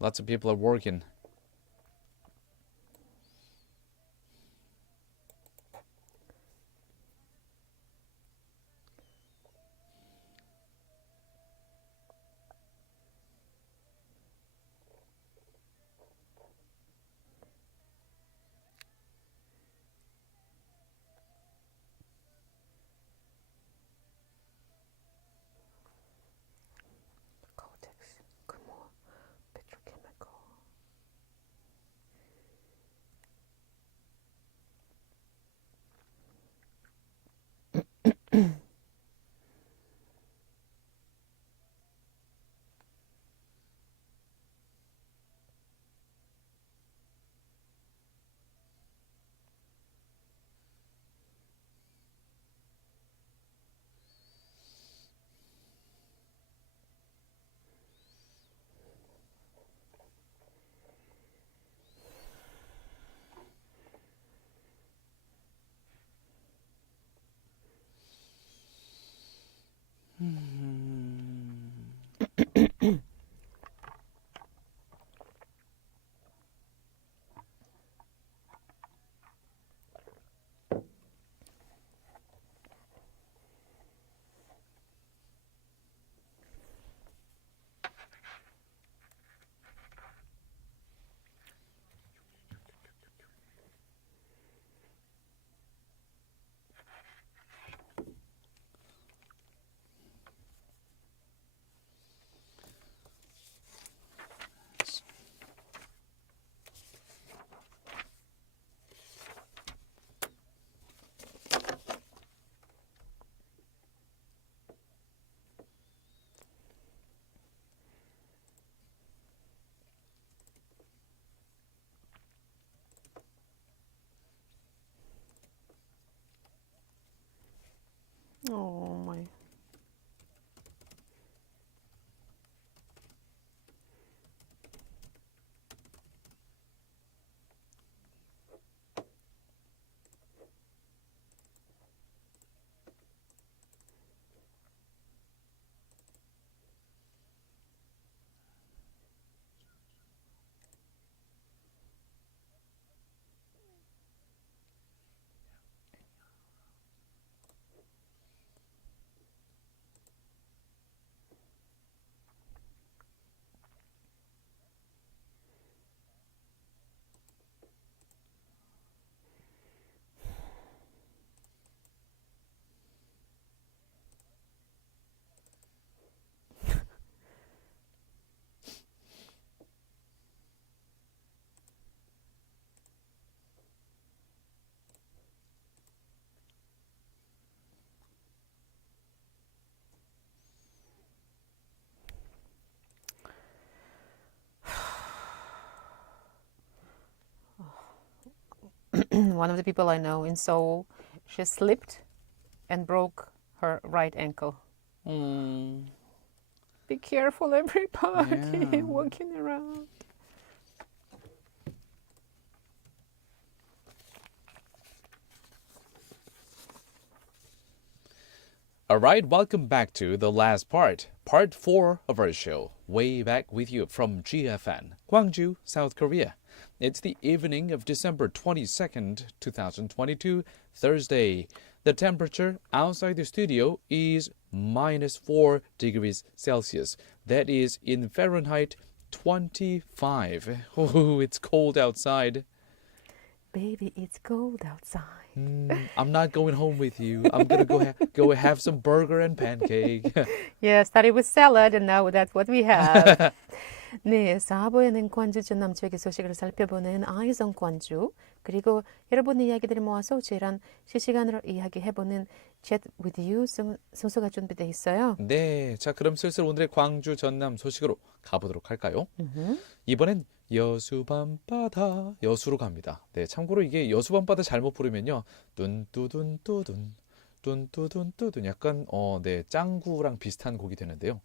Lots of people are working. Oh my. One of the people I know in Seoul, she slipped and broke her right ankle. Be careful, everybody, Yeah. walking around. All right, welcome back to the last part 4 of our show, Way Back with You from GFN, Gwangju, South Korea. It's the evening of December 22nd, 2022, Thursday. The temperature outside the studio is -4 degrees Celsius. That is in Fahrenheit 25. Oh, it's cold outside. Baby, it's cold outside. I'm not going home with you. I'm going to go have some burger and pancake. Yeah, started with salad and now that's what we have. 네, 4부에는 광주 전남 지역의 소식을 살펴보는 Eyes on 광주, 그리고 여러분의 이야기들을 모아서 저희랑 실시간으로 이야기해보는 Chat with You 순서가 준비되어 있어요. 네, 자 그럼 슬슬 오늘의 광주 전남 소식으로 가보도록 할까요? 이번엔 여수밤바다, 여수로 갑니다. 네, 참고로 이게 여수밤바다 잘못 부르면요, 뚠뚜둔뚜둔 뚠뚜둔뚜둔 약간 네, 짱구랑 비슷한 곡이 되는데요.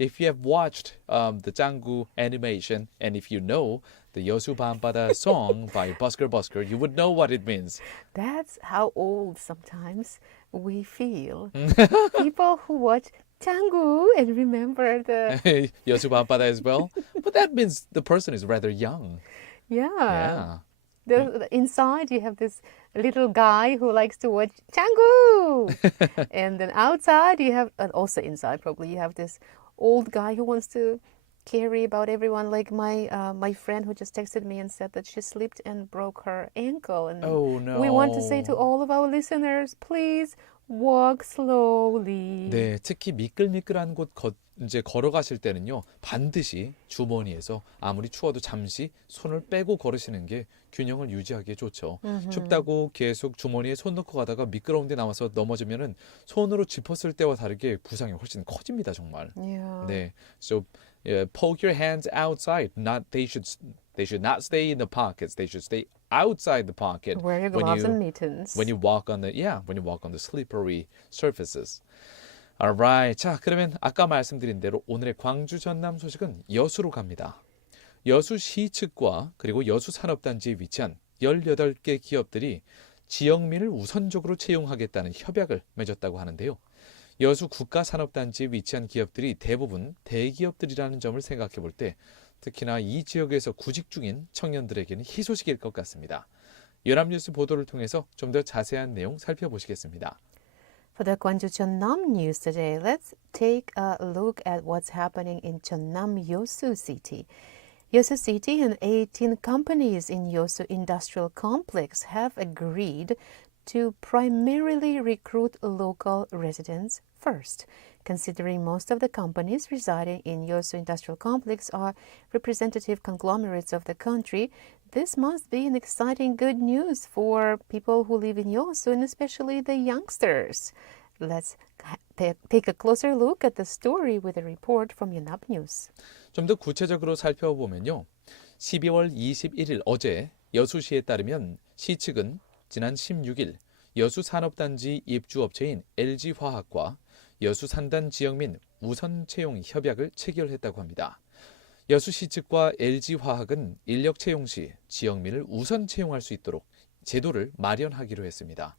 If you have watched the 짱구 animation and if you know the 여수 밤바다 song by Busker Busker, you would know what it means. That's how old sometimes we feel. People who watch Changu and remember the 여수 밤바다 as well. But that means the person is rather young. yeah. Yeah. Inside you have this little guy who likes to watch Changu, and then outside you have, and also inside probably you have this old guy who wants to carry about everyone. Like my friend who just texted me and said that she slipped and broke her ankle, and Oh no. we want to say to all of our listeners, please walk slowly. 네, 특히 미끌미끌한 곳 이제 걸어가실 때는요, 반드시 주머니에서 아무리 추워도 잠시 손을 빼고 걸으시는 게 균형을 유지하기에 좋죠. 춥다고 계속 주머니에 손 넣고 가다가 미끄러운 데 나와서 넘어지면은 손으로 짚었을 때와 다르게 부상이 훨씬 커집니다, 정말. Yeah. 네, so poke your hands outside. They should not stay in the pockets. They should stay outside the pocket. Wear your gloves and mittens. When you walk on the slippery surfaces. Alright. 자, 그러면 아까 말씀드린 대로 오늘의 광주 전남 소식은 여수로 갑니다. 여수시 측과 그리고 여수산업단지에 위치한 18개 기업들이 지역민을 우선적으로 채용하겠다는 협약을 맺었다고 하는데요. 여수 국가산업단지에 위치한 기업들이 대부분 대기업들이라는 점을 생각해 볼 때 특히나 이 지역에서 구직 중인 청년들에게는 희소식일 것 같습니다. 연합뉴스 보도를 통해서 좀 더 자세한 내용 살펴보시겠습니다. For the 광주전남 news today, let's take a look at what's happening in Jeonnam Yosu City. Yosu City and 18 companies in Yosu Industrial Complex have agreed to primarily recruit local residents first. Considering most of the companies residing in Yosu Industrial Complex are representative conglomerates of the country, this must be an exciting good news for people who live in Yosu and especially the youngsters. Let's take a closer look at the story with a report from Yonhap News. 좀 더 구체적으로 살펴보면요. 12월 21일 어제 여수시에 따르면 시 측은 지난 16일 여수산업단지 입주업체인 LG화학과 여수산단 지역민 우선 채용 협약을 체결했다고 합니다. 여수시 측과 LG화학은 인력 채용 시 지역민을 우선 채용할 수 있도록 제도를 마련하기로 했습니다.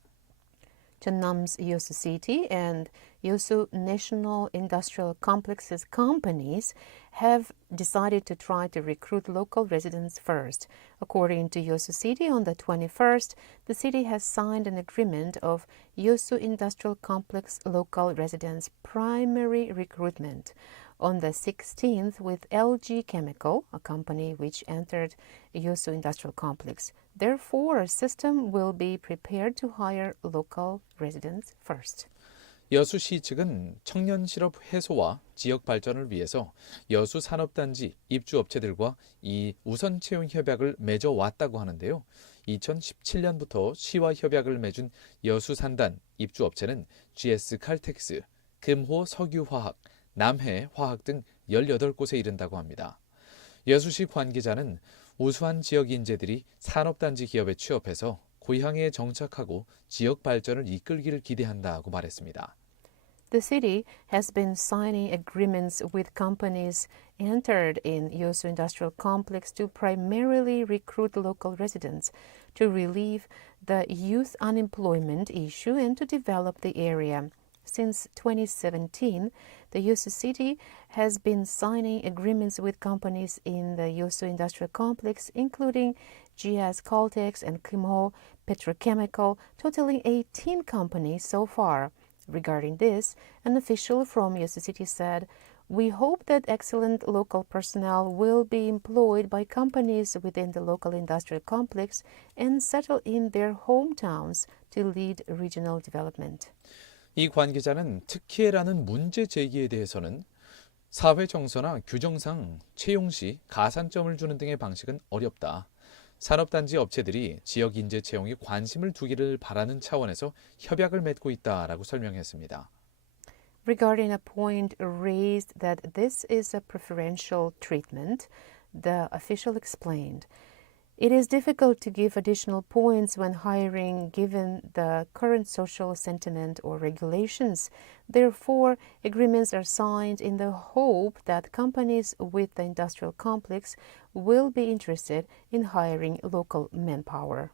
Jeonnam's Yosu City and Yosu National Industrial Complex's companies have decided to try to recruit local residents first. According to Yosu City, on the 21st, the city has signed an agreement of Yosu Industrial Complex local residents' primary recruitment. On the 16th, with LG Chemical, a company which entered Yosu Industrial Complex. Therefore, a system will be prepared to hire local residents first. 여수시 측은 청년 실업 해소와 지역 발전을 위해서 여수 산업단지 입주업체들과 이 우선 채용 협약을 맺어 왔다고 하는데요. 2017년부터 시와 협약을 맺은 여수 산단 입주업체는 GS 칼텍스, 금호 석유화학, 남해 화학 등 18곳에 이른다고 합니다. 여수시 관계자는 우수한 지역 인재들이 산업단지 기업에 취업해서 고향에 정착하고 지역 발전을 이끌기를 기대한다고 말했습니다. The city has been signing agreements with companies entered in Yosu Industrial Complex to primarily recruit local residents, to relieve the youth unemployment issue and to develop the area. Since 2017, the Yosu City has been signing agreements with companies in the Yosu Industrial Complex, including GS Caltex and Kumho Petrochemical, totaling 18 companies so far. Regarding this, an official from Yosu City said, "We hope that excellent local personnel will be employed by companies within the local industrial complex and settle in their hometowns to lead regional development." 이 관계자는 특혜라는 문제 제기에 대해서는 사회 정서나 규정상 채용 시 가산점을 주는 등의 방식은 어렵다. 산업단지 업체들이 지역 인재 채용에 관심을 두기를 바라는 차원에서 협약을 맺고 있다라고 설명했습니다. Regarding a point raised that this is a preferential treatment, the official explained, It is difficult to give additional points when hiring given the current social sentiment or regulations. Therefore, agreements are signed in the hope that companies with the industrial complex will be interested in hiring local manpower.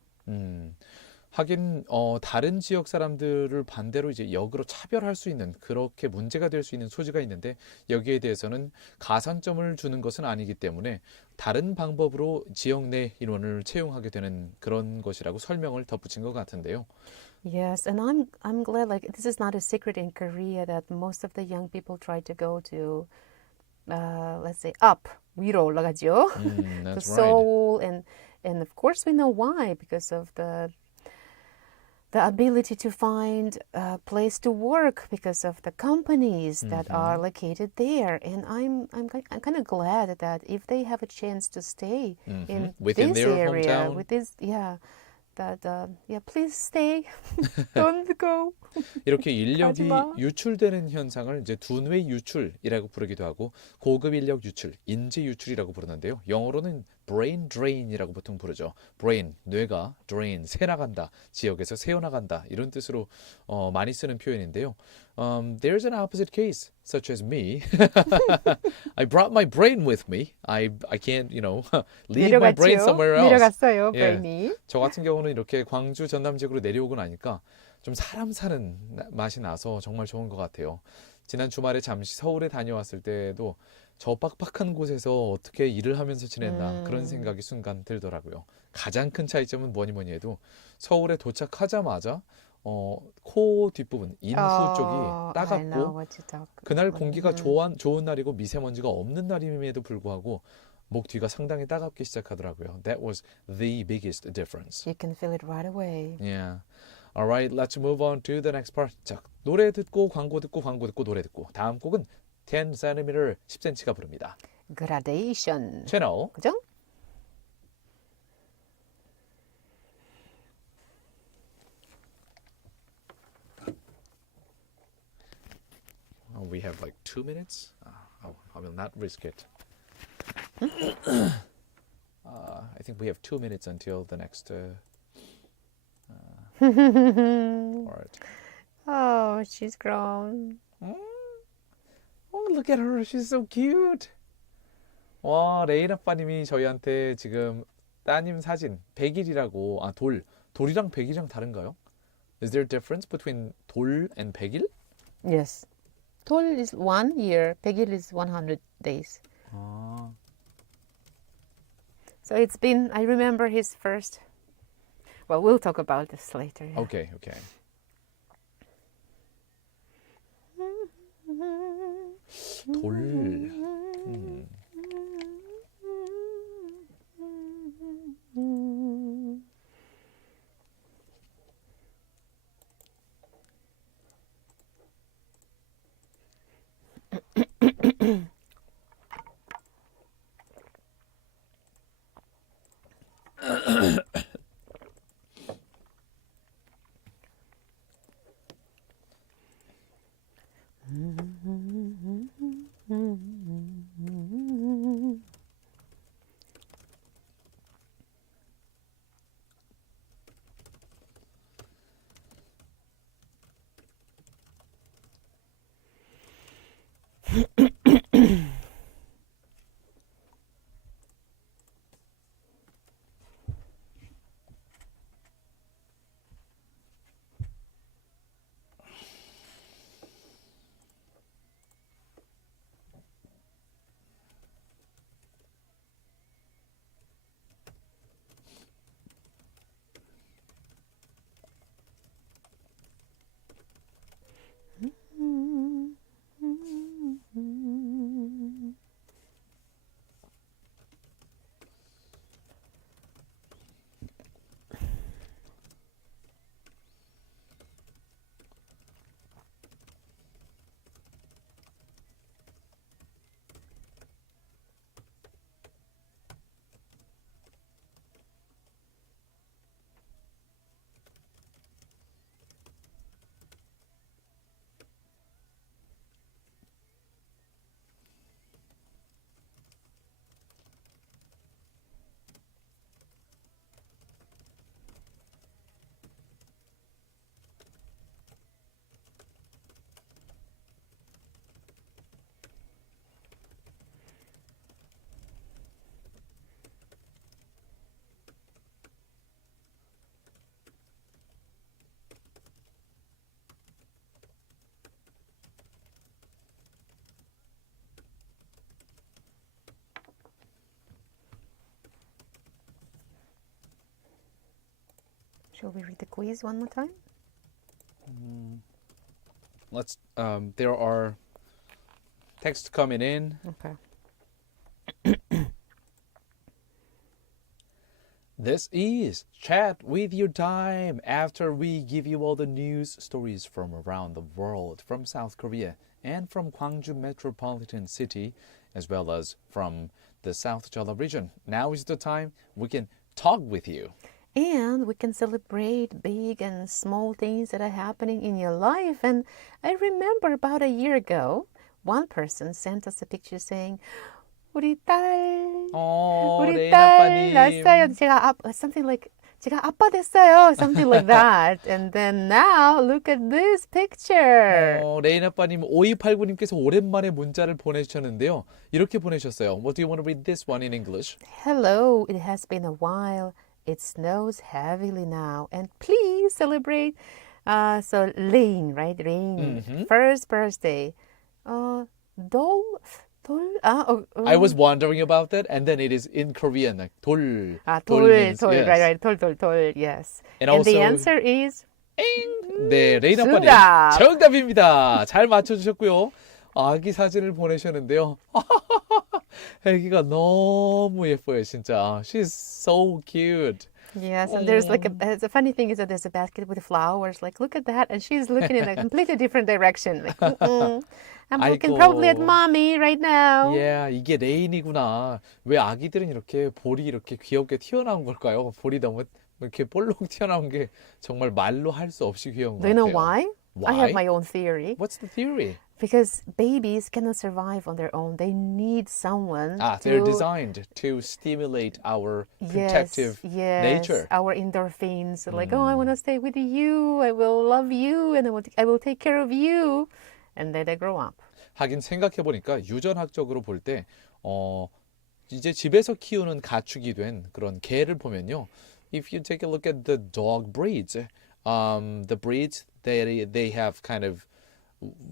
하긴 다른 지역 사람들을 반대로 이제 역으로 차별할 수 있는 그렇게 문제가 될 수 있는 소지가 있는데 여기에 대해서는 가산점을 주는 것은 아니기 때문에 다른 방법으로 지역 내 인원을 채용하게 되는 그런 것이라고 설명을 덧붙인 것 같은데요. Yes, and I'm glad like this is not a secret in Korea that most of the young people try to go to let's say up 위로 올라가죠. to That's right. Seoul and of course we know why because of the ability to find a place to work because of the companies that are located there, and I'm kind of glad that if they have a chance to stay in Within this their area, hometown. with this, please stay, don't go. 이렇게 인력이 가지마. 유출되는 현상을 이제 두뇌 유출이라고 부르기도 하고 고급 인력 유출, 인재 유출이라고 부르는데요. 영어로는 brain drain이라고 보통 부르죠. brain, 뇌가 drain, 새나간다, 지역에서 새어나간다 이런 뜻으로 많이 쓰는 표현인데요. There's an opposite case, such as me. I brought my brain with me. I can't, leave my brain somewhere else. 내려갔어요, 예. brain이. 저 같은 경우는 이렇게 광주 전남 지역으로 내려오고 나니까 좀 사람 사는 맛이 나서 정말 좋은 것 같아요. 지난 주말에 잠시 서울에 다녀왔을 때도 저 빡빡한 곳에서 어떻게 일을 하면서 지냈나 그런 생각이 순간 들더라고요. 가장 큰 차이점은 뭐니 해도 서울에 도착하자마자 코 뒷부분, 인후 쪽이 따갑고 그날 공기가 좋은 날이고 미세먼지가 없는 날임에도 불구하고 목 뒤가 상당히 따갑기 시작하더라고요. That was the biggest difference. You can feel it right away. Yeah. Alright, let's move on to the next part. 자, 노래 듣고 광고 듣고 광고 듣고 노래 듣고 다음 곡은 10cm, 10cm가 부릅니다. Gradation. 채널 그죠? We have like 2 minutes. I will not risk it. I think we have 2 minutes until the next part. Oh, she's grown. Oh, look at her. She's so cute. 와, 레인 아빠님이 저희한테 지금 따님 사진 100일이라고 돌이랑 100일이랑 다른가요? Is there a difference between 돌 and 100일? Yes. 돌 is 1 year, 100일 is 100 days. So it's been, I remember his first, well, we'll talk about this later. Yeah. Okay. 돌. Shall we read the quiz one more time? Let's. There are texts coming in. Okay. This is Chat with Your Time after we give you all the news stories from around the world, from South Korea and from Gwangju metropolitan city, as well as from the South Jeolla region. Now is the time we can talk with you. And we can celebrate big and small things that are happening in your life. And I remember about a year ago, one person sent us a picture saying, 우리 딸, 우리 레인 딸 아빠님. 났어요. Something like, 제가 아빠 됐어요. Something like that. And then now, look at this picture. 레인 아빠님 5289님께서 오랜만에 문자를 보내주셨는데요. 이렇게 보내셨어요. What do you want to read this one in English? Hello, it has been a while. It snows heavily now. And please celebrate. So, Rain, right? Rain. First birthday. I was wondering about that, and then it is in Korean, like 돌. 돌, means, 돌, yes. right, 돌, yes. And And also, the answer is 네, 레인 아빠님 정답. 정답입니다. 잘 맞춰주셨고요. 아기 사진을 보내셨는데요. 아기가 너무 예뻐요, 진짜. She's so cute. yes, and there's like the funny thing is that there's a basket with flowers. Like, look at that, and she's looking in a completely different direction. Like, I'm looking probably at mommy right now. Yeah, 이게 레인이구나. 왜 아기들은 이렇게 볼이 이렇게 귀엽게 튀어나온 걸까요? 볼이 너무 이렇게 볼록 튀어나온 게 정말 말로 할 수 없이 귀여운 것 Do you know 같아요. why? Why? I have my own theory. What's the theory? Because babies cannot survive on their own. They need someone They're to designed to stimulate our protective nature. Our endorphins. Like, oh, I want to stay with you. I will love you, and I will take care of you. And then they grow up. 하긴 생각해 보니까 유전학적으로 볼 때 이제 집에서 키우는 가축이 된 그런 개를 보면요. If you take a look at the dog breeds, the breeds they have kind of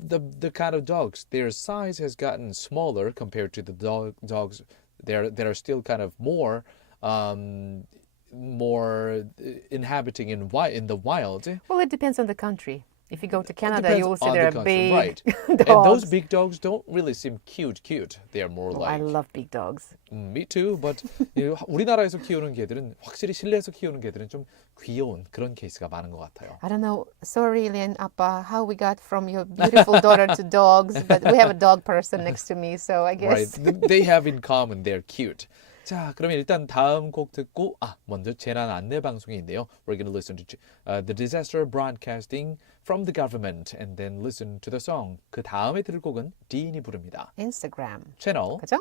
the kind of dogs, their size has gotten smaller compared to the dogs that are still kind of more inhabiting in the wild. Well, it depends on the country. If you go to It Canada, depends you will see on there the are country, big right. dogs. And those big dogs don't really seem cute. They are more Oh, like I love big dogs. Me too, but 우리나라에서 키우는 개들은 확실히 실내에서 키우는 개들은 좀 귀여운 그런 케이스가 많은 것 같아요. I don't know. Sorry, Lynn, Appa, how we got from your beautiful daughter to dogs, but we have a dog person next to me, so I guess. Right, they have in common. They're cute. 자, 그러면 일단 다음 곡 듣고 먼저 재난 안내 방송인데요. We're going to listen to the disaster broadcasting from the government and then listen to the song. 그 다음에 들을 곡은 디인이 부릅니다. Instagram. 채널 그죠?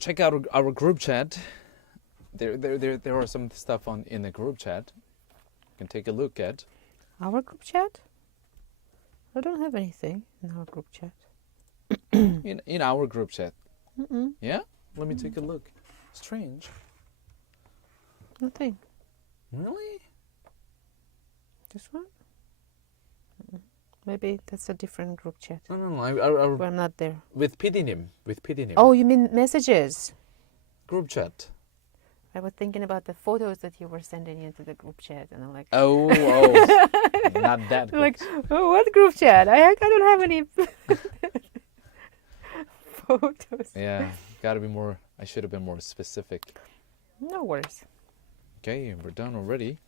Check out our group chat. there are some stuff in the group chat. You can take a look at. Our group chat? I don't have anything in our group chat. In our group chat. Mm-mm. Yeah? Let me take a look. Strange. Nothing. Really? This one? Mm-mm. Maybe that's a different group chat. No. Where I'm not there. With PD님. Oh, you mean messages? Group chat. I was thinking about the photos that you were sending into the group chat, and I'm like, Oh, not that group. like, oh, what group chat? I don't have any photos. Yeah, gotta be more. I should have been more specific. No worries. Okay, we're done already.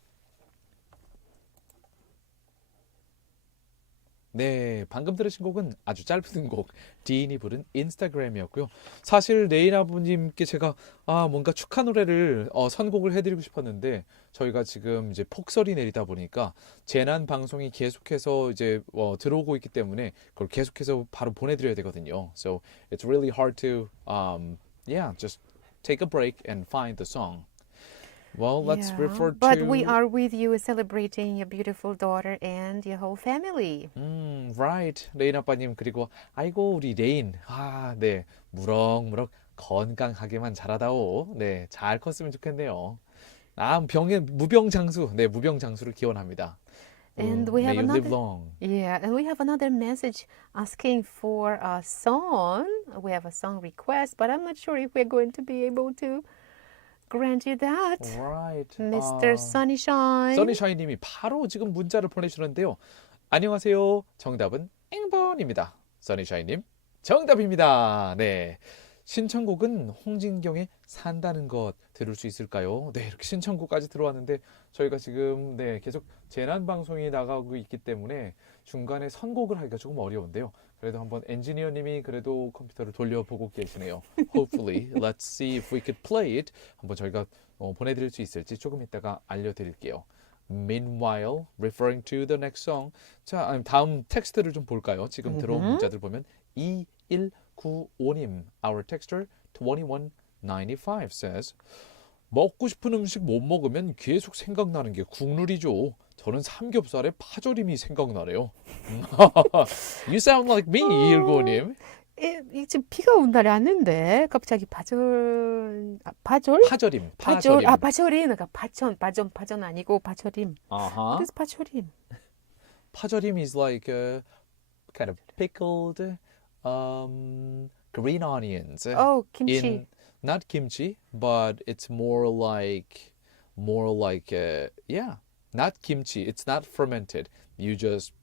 네, 방금 들으신 곡은 아주 짧은 곡 디인이 부른 인스타그램이었고요. 사실 레인 아버님께 제가 뭔가 축하 노래를 선곡을 해드리고 싶었는데 저희가 지금 이제 폭설이 내리다 보니까 재난 방송이 계속해서 이제 들어오고 있기 때문에 그걸 계속해서 바로 보내드려야 되거든요. So it's really hard to just take a break and find the song. Well, let's refer to. But we are with you celebrating your beautiful daughter and your whole family. Right. 레인 아빠님 그리고 아이고 우리 레인 네 무럭무럭 건강하게만 자라다오. 네, 잘 컸으면 좋겠네요. 무병장수. 네, 무병장수를 기원합니다. And we have May you live another. long. Yeah, and we have another message asking for a song. We have a song request, but I'm not sure if we're going to be able to grant you that. Right. Mr. Sunnyshine. 써니샤이님이 바로 지금 문자를 보내주는데요. 안녕하세요. 정답은 X번입니다. 써니샤이님 정답입니다. 네. 신청곡은 홍진경의 산다는 것 들을 수 있을까요? 네, 이렇게 신청곡까지 들어왔는데 저희가 지금 계속 재난 방송이 나가고 있기 때문에 중간에 선곡을 하기가 조금 어려운데요. 그래도 한번 엔지니어님이 그래도 컴퓨터를 돌려보고 계시네요. Hopefully, let's see if we could play it. 한번 저희가 보내드릴 수 있을지 조금 이따가 알려드릴게요. Meanwhile, referring to the next song. 자, 다음 텍스트를 좀 볼까요? 지금 들어온 문자들 보면 2195님, our texter 2195 says, 먹고 싶은 음식 못 먹으면 계속 생각나는 게 국룰이죠. 저는 삼겹살에 파절임이 생각나네요. You sound like me, 2195님. 지금 비가 온 날이 왔는데 갑자기 파절? 파절임. 파절임. 그러니까 파전 아니고 파절임. What is 파절임? 파절임 is like kind of pickled green onions. Oh, kimchi. Not kimchi, but it's more like not kimchi. It's not fermented. You just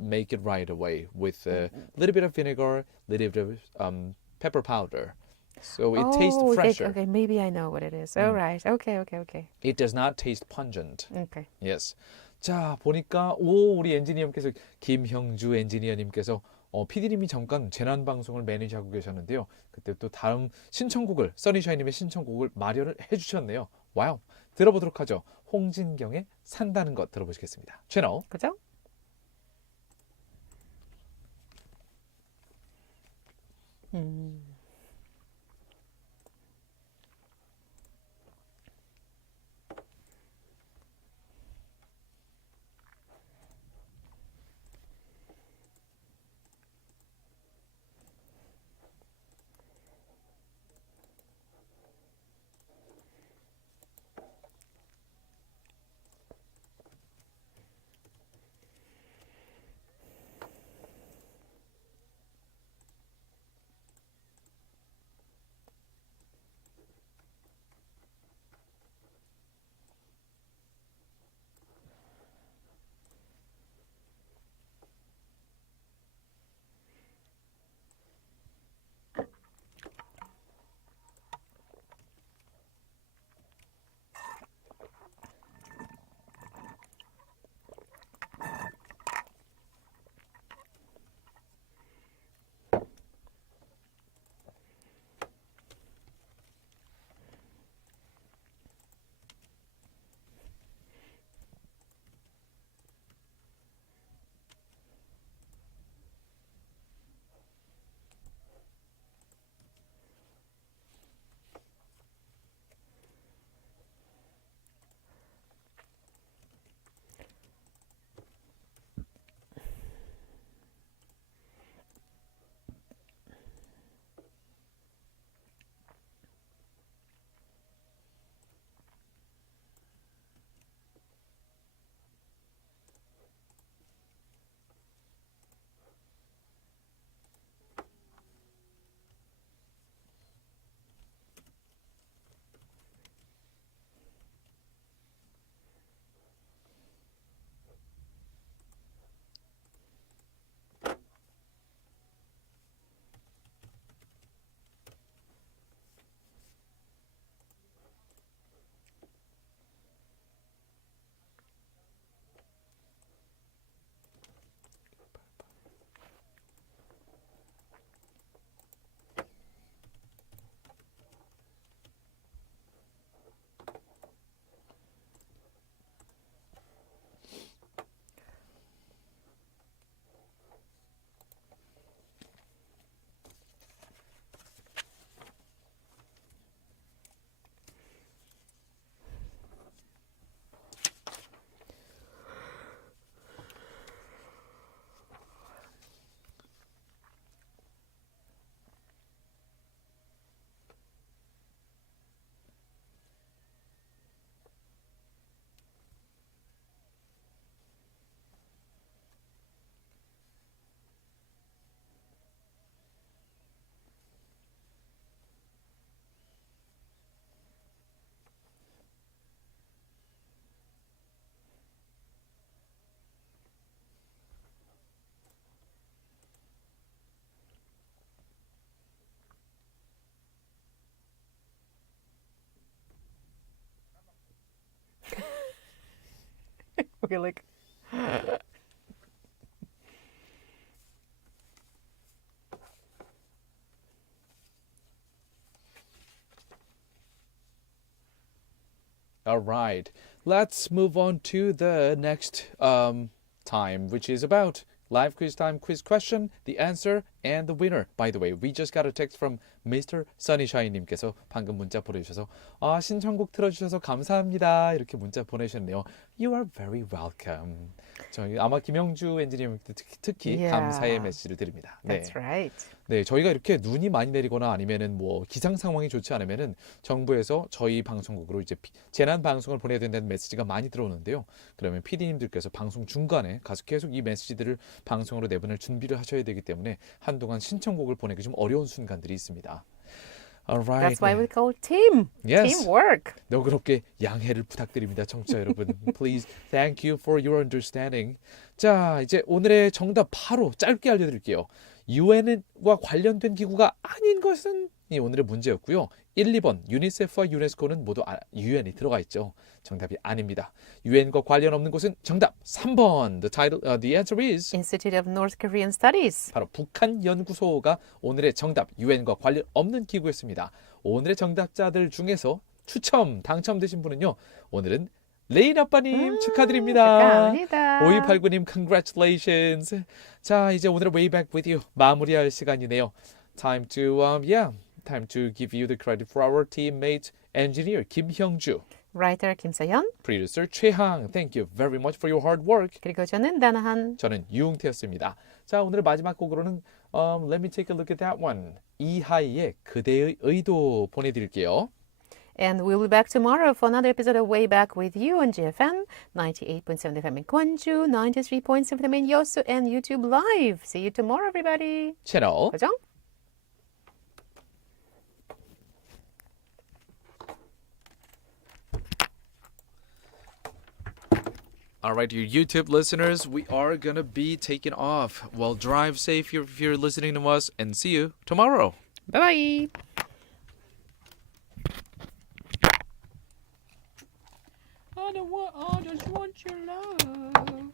make it right away with a little bit of vinegar, little bit of pepper powder. So it tastes fresher. Okay, maybe I know what it is. All right. Okay. It does not taste pungent. Okay. Yes. 자, 보니까 우리 엔지니어님께서 김형주 엔지니어님께서 PD님이 잠깐 재난 방송을 매니지하고 계셨는데요. 그때 또 다음 신청곡을 써니샤이님의 신청곡을 마련을 해주셨네요. 와우. 들어보도록 하죠. 홍진경의 산다는 것 들어보시겠습니다. 채널 그죠? be like. All right, let's move on to the next time, which is about live quiz time, quiz question, the answer, and the winner. By the way, we just got a text from Mr. Sunnyshine님께서 방금 문자 보내주셔서 신청곡 틀어주셔서 감사합니다. 이렇게 문자 보내셨네요. You are very welcome. 저희 아마 김영주 엔지니어님께 특히 Yeah. 감사의 메시지를 드립니다. That's right. 네, 저희가 이렇게 눈이 많이 내리거나 아니면은 뭐 기상 상황이 좋지 않으면은 정부에서 저희 방송국으로 이제 재난 방송을 보내야 된다는 메시지가 많이 들어오는데요. 그러면 PD님들께서 방송 중간에 가서 계속 이 메시지들을 방송으로 내보낼 준비를 하셔야 되기 때문에 한동안 신청곡을 보내기 좀 어려운 순간들이 있습니다. Alright. That's why we call team. Yes. Teamwork. 너그럽게 양해를 부탁드립니다, 청취자 여러분. Please, thank you for your understanding. 자, 이제 오늘의 정답 바로 짧게 알려드릴게요. 유엔과 관련된 기구가 아닌 것은 이 오늘의 문제였고요. 1, 2번 유니세프와 유네스코는 모두 유엔이 들어가 있죠. 정답이 아닙니다. 유엔과 관련 없는 곳은 정답 3번. The answer is Institute of North Korean Studies. 바로 북한 연구소가 오늘의 정답 유엔과 관련 없는 기구였습니다. 오늘의 정답자들 중에서 당첨되신 분은요. 오늘은 레인 아빠님 축하드립니다. 축하합니다. 5289님 congratulations. 자, 이제 오늘의 Way Back With You 마무리할 시간이네요. Time to give you the credit for our teammate engineer 김형주, Writer 김서연. producer 최항. Thank you very much for your hard work. 그리고 저는 나나한. 저는 유웅태였습니다. 자, 오늘의 마지막 곡으로는 Let me take a look at that one. 이하이의 그대의 의도 보내드릴게요. And we'll be back tomorrow for another episode of Way Back With You on GFM 98.7 FM in Gwangju, 93.7 FM in Yosu, and YouTube Live. See you tomorrow, everybody. 채널 고정. All right, you YouTube listeners, we are going to be taking off. Well, drive safe if you're listening to us, and see you tomorrow. Bye-bye. I just want your love.